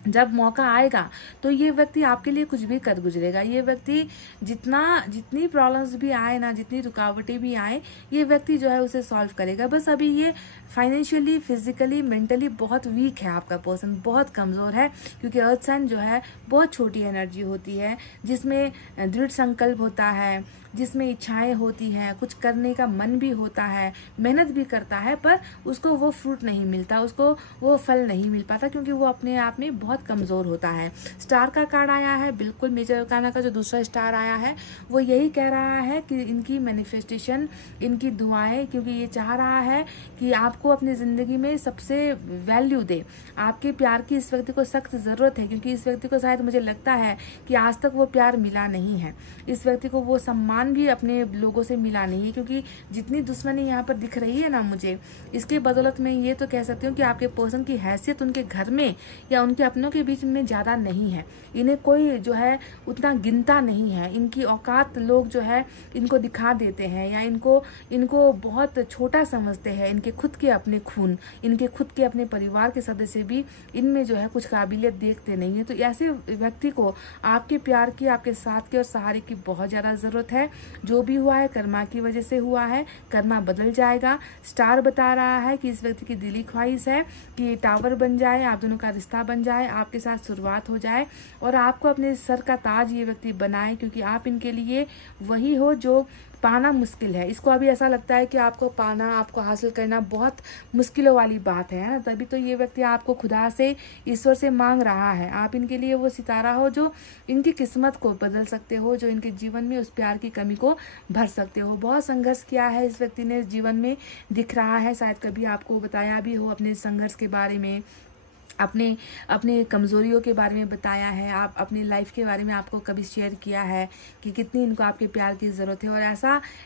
जब मौका आएगा तो ये व्यक्ति आपके लिए कुछ भी कर गुजरेगा। ये व्यक्ति जितनी प्रॉब्लम्स भी आए ना, जितनी रुकावटें भी आए, ये व्यक्ति जो है उसे सॉल्व करेगा। बस अभी ये फाइनेंशियली, फिजिकली, मेंटली बहुत वीक है, आपका पर्सन बहुत कमज़ोर है, क्योंकि अर्थ साइन जो है बहुत छोटी एनर्जी होती है, जिसमें दृढ़ संकल्प होता है, जिसमें इच्छाएं होती हैं, कुछ करने का मन भी होता है, मेहनत भी करता है, पर उसको वो फ्रूट नहीं मिलता, उसको वो फल नहीं मिल पाता, क्योंकि वो अपने आप में बहुत कमज़ोर होता है। स्टार का कार्ड आया है, बिल्कुल मेजर अरकाना का जो दूसरा स्टार आया है वो यही कह रहा है कि इनकी मैनिफेस्टेशन, इनकी दुआएं, क्योंकि ये चाह रहा है कि आपको अपनी ज़िंदगी में सबसे वैल्यू दे। आपके प्यार की इस व्यक्ति को सख्त ज़रूरत है, क्योंकि इस व्यक्ति को शायद मुझे लगता है कि आज तक वो प्यार मिला नहीं है, इस व्यक्ति को वो सम्मान भी अपने लोगों से मिला नहीं है, क्योंकि जितनी दुश्मनी यहाँ पर दिख रही है ना मुझे, इसके बदौलत में ये तो कह सकती हूँ कि आपके पर्सन की हैसियत उनके घर में या उनके अपनों के बीच में ज़्यादा नहीं है। इन्हें कोई जो है उतना गिनता नहीं है, इनकी औकात लोग जो है इनको दिखा देते हैं या इनको बहुत छोटा समझते हैं। इनके खुद के अपने खून, इनके खुद के अपने परिवार के सदस्य भी इनमें जो है कुछ काबिलियत देखते नहीं है। तो ऐसे व्यक्ति को आपके प्यार की, आपके साथ के और सहारे की बहुत ज़्यादा ज़रूरत है। जो भी हुआ है कर्मा की वजह से हुआ है, कर्मा बदल जाएगा। स्टार बता रहा है कि इस व्यक्ति की दिली ख्वाहिश है कि टावर बन जाए, आप दोनों का रिश्ता बन जाए, आपके साथ शुरुआत हो जाए और आपको अपने सर का ताज ये व्यक्ति बनाए, क्योंकि आप इनके लिए वही हो जो पाना मुश्किल है। इसको अभी ऐसा लगता है कि आपको पाना, आपको हासिल करना बहुत मुश्किलों वाली बात है ना। तभी तो ये व्यक्ति आपको खुदा से, ईश्वर से मांग रहा है। आप इनके लिए वो सितारा हो जो इनकी किस्मत को बदल सकते हो, जो इनके जीवन में उस प्यार की कमी को भर सकते हो। बहुत संघर्ष किया है इस व्यक्ति ने जीवन में, दिख रहा है, शायद कभी आपको बताया भी हो अपने संघर्ष के बारे में, अपने कमज़ोरियों के बारे में बताया है, आप अपनी लाइफ के बारे में आपको कभी शेयर किया है कि कितनी इनको आपके प्यार की ज़रूरत है। और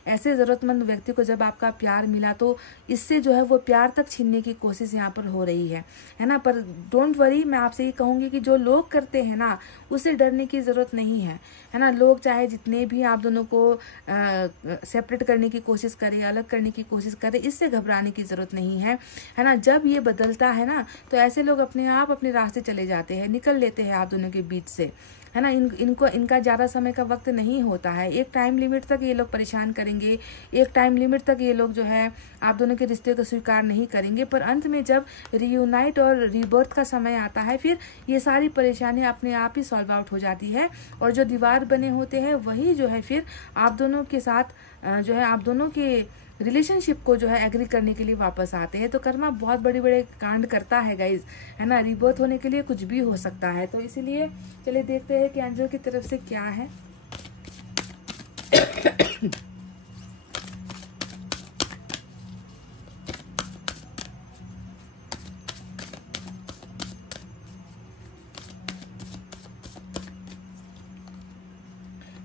ऐसे ज़रूरतमंद व्यक्ति को जब आपका प्यार मिला तो इससे जो है वो प्यार तक छीनने की कोशिश यहाँ पर हो रही है ना। पर डोंट वरी, मैं आपसे ये कहूँगी कि जो लोग करते हैं ना उससे डरने की ज़रूरत नहीं है ना। लोग चाहे जितने भी आप दोनों को सेपरेट करने की कोशिश करें, अलग करने की कोशिश करें, इससे घबराने की ज़रूरत नहीं है ना। जब ये बदलता है ना तो ऐसे लोग अपने आप अपने रास्ते चले जाते हैं, निकल लेते हैं आप दोनों के बीच से, है ना। इनका ज़्यादा समय का वक्त नहीं होता है। एक टाइम लिमिट तक ये लोग परेशान करेंगे, एक टाइम लिमिट तक ये लोग जो है आप दोनों के रिश्ते को स्वीकार नहीं करेंगे, पर अंत में जब रियूनाइट और रीबर्थ का समय आता है फिर ये सारी परेशानियां अपने आप ही सॉल्व आउट हो जाती है। और जो दीवार बने होते हैं वही जो है फिर आप दोनों के साथ जो है आप दोनों के रिलेशनशिप को जो है एग्री करने के लिए वापस आते हैं। तो कर्मा बहुत बड़े बड़े कांड करता है गाइज, है ना। रिबर्थ होने के लिए कुछ भी हो सकता है। तो इसीलिए चलिए देखते हैं कि एंजल की तरफ से क्या है।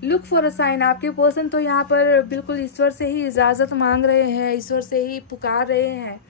Look for a sign. आपके पर्सन तो यहाँ पर बिल्कुल ईश्वर से ही इजाजत मांग रहे हैं, ईश्वर से ही पुकार रहे हैं,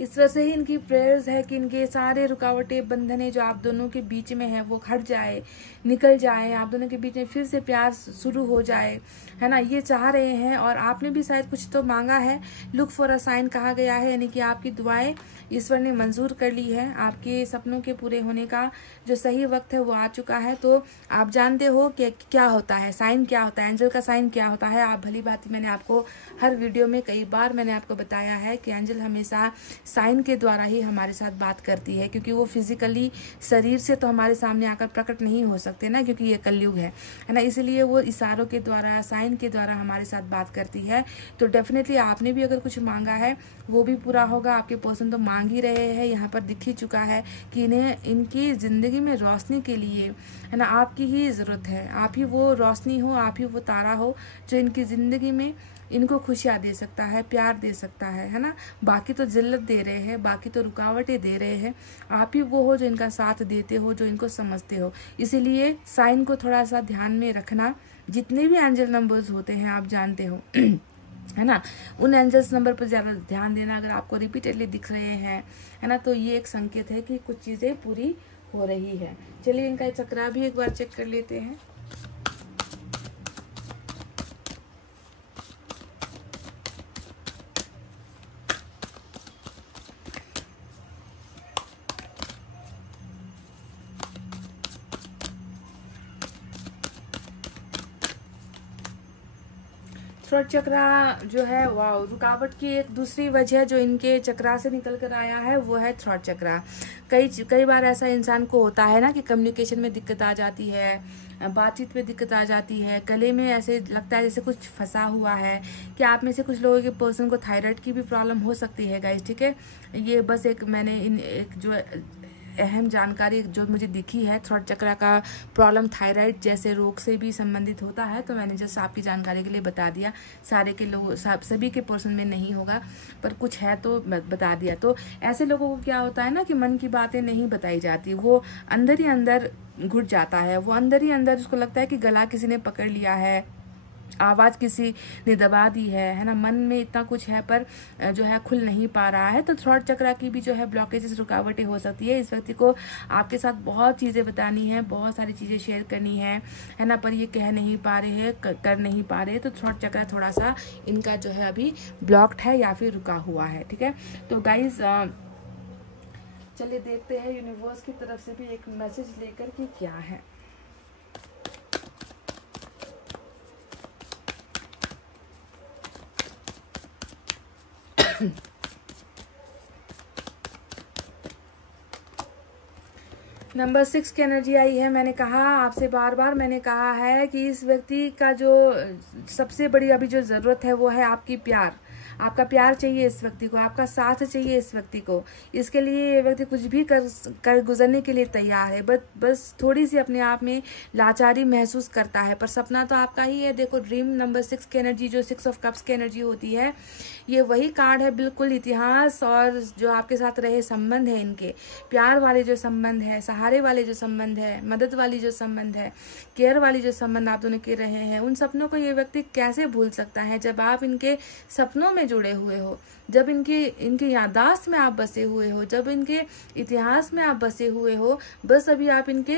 ईश्वर से ही इनकी प्रेयर्स है कि इनके सारे रुकावटें, बंधने जो आप दोनों के बीच में है वो हट जाए, निकल जाए, आप दोनों के बीच में फिर से प्यार शुरू हो जाए, है ना, ये चाह रहे हैं। और आपने भी शायद कुछ तो मांगा है। लुक फॉर अ साइन कहा गया है, यानी कि आपकी दुआएं ईश्वर ने मंजूर कर ली है। आपके सपनों के पूरे होने का जो सही वक्त है वो आ चुका है। तो आप जानते हो कि क्या होता है साइन, क्या होता है एंजल का साइन, क्या होता है। आप भली बात, मैंने आपको हर वीडियो में कई बार मैंने आपको बताया है कि एंजल हमेशा साइन के द्वारा ही हमारे साथ बात करती है, क्योंकि वो फिजिकली शरीर से तो हमारे सामने आकर प्रकट नहीं हो सकते ना, क्योंकि ये कलयुग है ना। इसलिए वो इशारों के द्वारा, साइन के द्वारा हमारे साथ बात करती है। तो डेफिनेटली आपने भी अगर कुछ मांगा है वो भी पूरा होगा। आपके पर्सन तो मांग ही रहे हैं, यहाँ पर दिख ही चुका है कि इन्हें इनकी जिंदगी में रोशनी के लिए, है ना, आपकी ही जरूरत है। आप ही वो रोशनी हो, आप ही वो तारा हो जो इनकी जिंदगी में इनको खुशियाँ दे सकता है, प्यार दे सकता है ना। बाकी तो जिल्लत दे रहे हैं, बाकी तो रुकावटें दे रहे हैं, आप ही वो हो जो इनका साथ देते हो, जो इनको समझते हो। इसीलिए साइन को थोड़ा सा ध्यान में रखना। जितने भी एंजल नंबर्स होते हैं आप जानते हो है ना, उन एंजल्स नंबर पर ज़्यादा ध्यान देना। अगर आपको रिपीटेडली दिख रहे हैं, है ना, तो ये एक संकेत है कि कुछ चीज़ें पूरी हो रही है। चलिए इनका चक्रा भी एक बार चेक कर लेते हैं। थ्रोट चक्रा जो है, वाव, रुकावट की एक दूसरी वजह जो इनके चक्रा से निकल कर आया है वो है थ्रोट चक्रा। कई बार ऐसा इंसान को होता है ना कि कम्युनिकेशन में दिक्कत आ जाती है, बातचीत में दिक्कत आ जाती है, गले में ऐसे लगता है जैसे कुछ फंसा हुआ है। कि आप में से कुछ लोगों के पर्सन को थायराइड की भी प्रॉब्लम हो सकती है गाइस, ठीक है। ये बस एक मैंने एक जो अहम जानकारी जो मुझे दिखी है, थ्रोट चक्रा का प्रॉब्लम थायराइड जैसे रोग से भी संबंधित होता है, तो मैंने जस्ट आपकी जानकारी के लिए बता दिया। सारे के लोग, सभी के पर्सन में नहीं होगा, पर कुछ है तो बता दिया। तो ऐसे लोगों को क्या होता है ना कि मन की बातें नहीं बताई जाती, वो अंदर ही अंदर घुट जाता है, वो अंदर ही अंदर उसको लगता है कि गला किसी ने पकड़ लिया है, आवाज किसी ने दबा दी है ना। मन में इतना कुछ है पर जो है खुल नहीं पा रहा है। तो थ्रोट चक्रा की भी जो है ब्लॉकेजेस, रुकावटें हो सकती है। इस व्यक्ति को आपके साथ बहुत चीजें बतानी है, बहुत सारी चीजें शेयर करनी है ना, पर ये कह नहीं पा रहे हैं, कर नहीं पा रहे। तो थ्रोट चक्रा थोड़ा सा इनका जो है अभी ब्लॉक्ड है या फिर रुका हुआ है, ठीक है। तो गाइज चलिए देखते हैं यूनिवर्स की तरफ से भी एक मैसेज लेकर कि क्या है। नंबर 6 की एनर्जी आई है। मैंने कहा आपसे बार बार, मैंने कहा है कि इस व्यक्ति का जो सबसे बड़ी अभी जो जरूरत है वो है आपकी प्यार। आपका प्यार चाहिए इस व्यक्ति को, आपका साथ चाहिए इस व्यक्ति को। इसके लिए ये व्यक्ति कुछ भी कर गुजरने के लिए तैयार है, बस थोड़ी सी अपने आप में लाचारी महसूस करता है, पर सपना तो आपका ही है। देखो ड्रीम नंबर 6 की एनर्जी जो 6 ऑफ कप्स की एनर्जी होती है, ये वही कार्ड है बिल्कुल। इतिहास और जो आपके साथ रहे संबंध है, इनके प्यार वाले जो संबंध है, सहारे वाले जो संबंध है, मदद वाली जो संबंध है, केयर वाली जो संबंध आप दोनों के रहे हैं, उन सपनों को ये व्यक्ति कैसे भूल सकता है जब आप इनके सपनों में जुड़े हुए हो, जब इनकी याददाश्त में आप बसे हुए हो, जब इनके इतिहास में आप बसे हुए हो। बस अभी आप इनके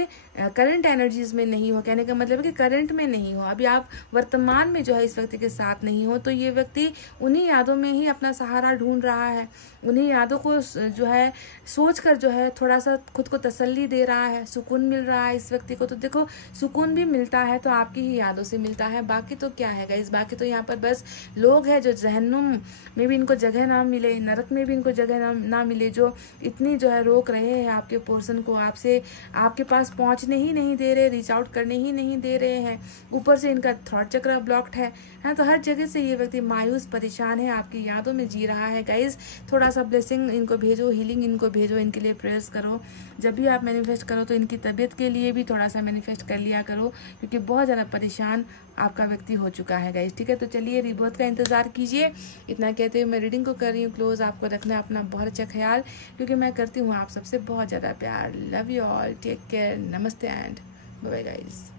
करंट एनर्जीज में नहीं हो, कहने का मतलब है कि करंट में नहीं हो, अभी आप वर्तमान में जो है इस व्यक्ति के साथ नहीं हो। तो ये व्यक्ति उन्हीं यादों में ही अपना सहारा ढूंढ रहा है, उन्हीं यादों को जो है सोचकर जो है थोड़ा सा खुद को तसल्ली दे रहा है, सुकून मिल रहा है इस व्यक्ति को। तो देखो सुकून भी मिलता है तो आपकी ही यादों से मिलता है, बाकी तो क्या है गाइस, बाकी तो यहाँ पर बस लोग हैं जो जहन्नुम में भी इनको जगह ना मिले, नरक में भी इनको जगह ना मिले, जो इतनी जो है रोक रहे हैं आपके पोर्शन को, आपसे आपके पास पहुंचने ही नहीं दे रहे, रीच आउट करने ही नहीं दे रहे हैं। ऊपर से इनका थ्रोट चक्र ब्लॉक्ड है तो हर जगह से ये व्यक्ति मायूस परेशान है, आपकी यादों में जी रहा है। गाइज थोड़ा सा ब्लेसिंग इनको भेजो, हीलिंग इनको भेजो, इनके लिए प्रेयर्स करो। जब भी आप मैनिफेस्ट करो तो इनकी तबीयत के लिए भी थोड़ा सा मैनिफेस्ट कर लिया करो, क्योंकि बहुत ज़्यादा परेशान आपका व्यक्ति हो चुका है गाइज, ठीक है। तो चलिए रिबर्थ का इंतजार कीजिए। इतना कहते हुए मैं रीडिंग को कर रही हूँ क्लोज। आपको रखना अपना बहुत अच्छा ख्याल, क्योंकि मैं करती हूँ आप सबसे बहुत ज़्यादा प्यार। Love you all, take care, नमस्ते एंड बाय बाय गाइज।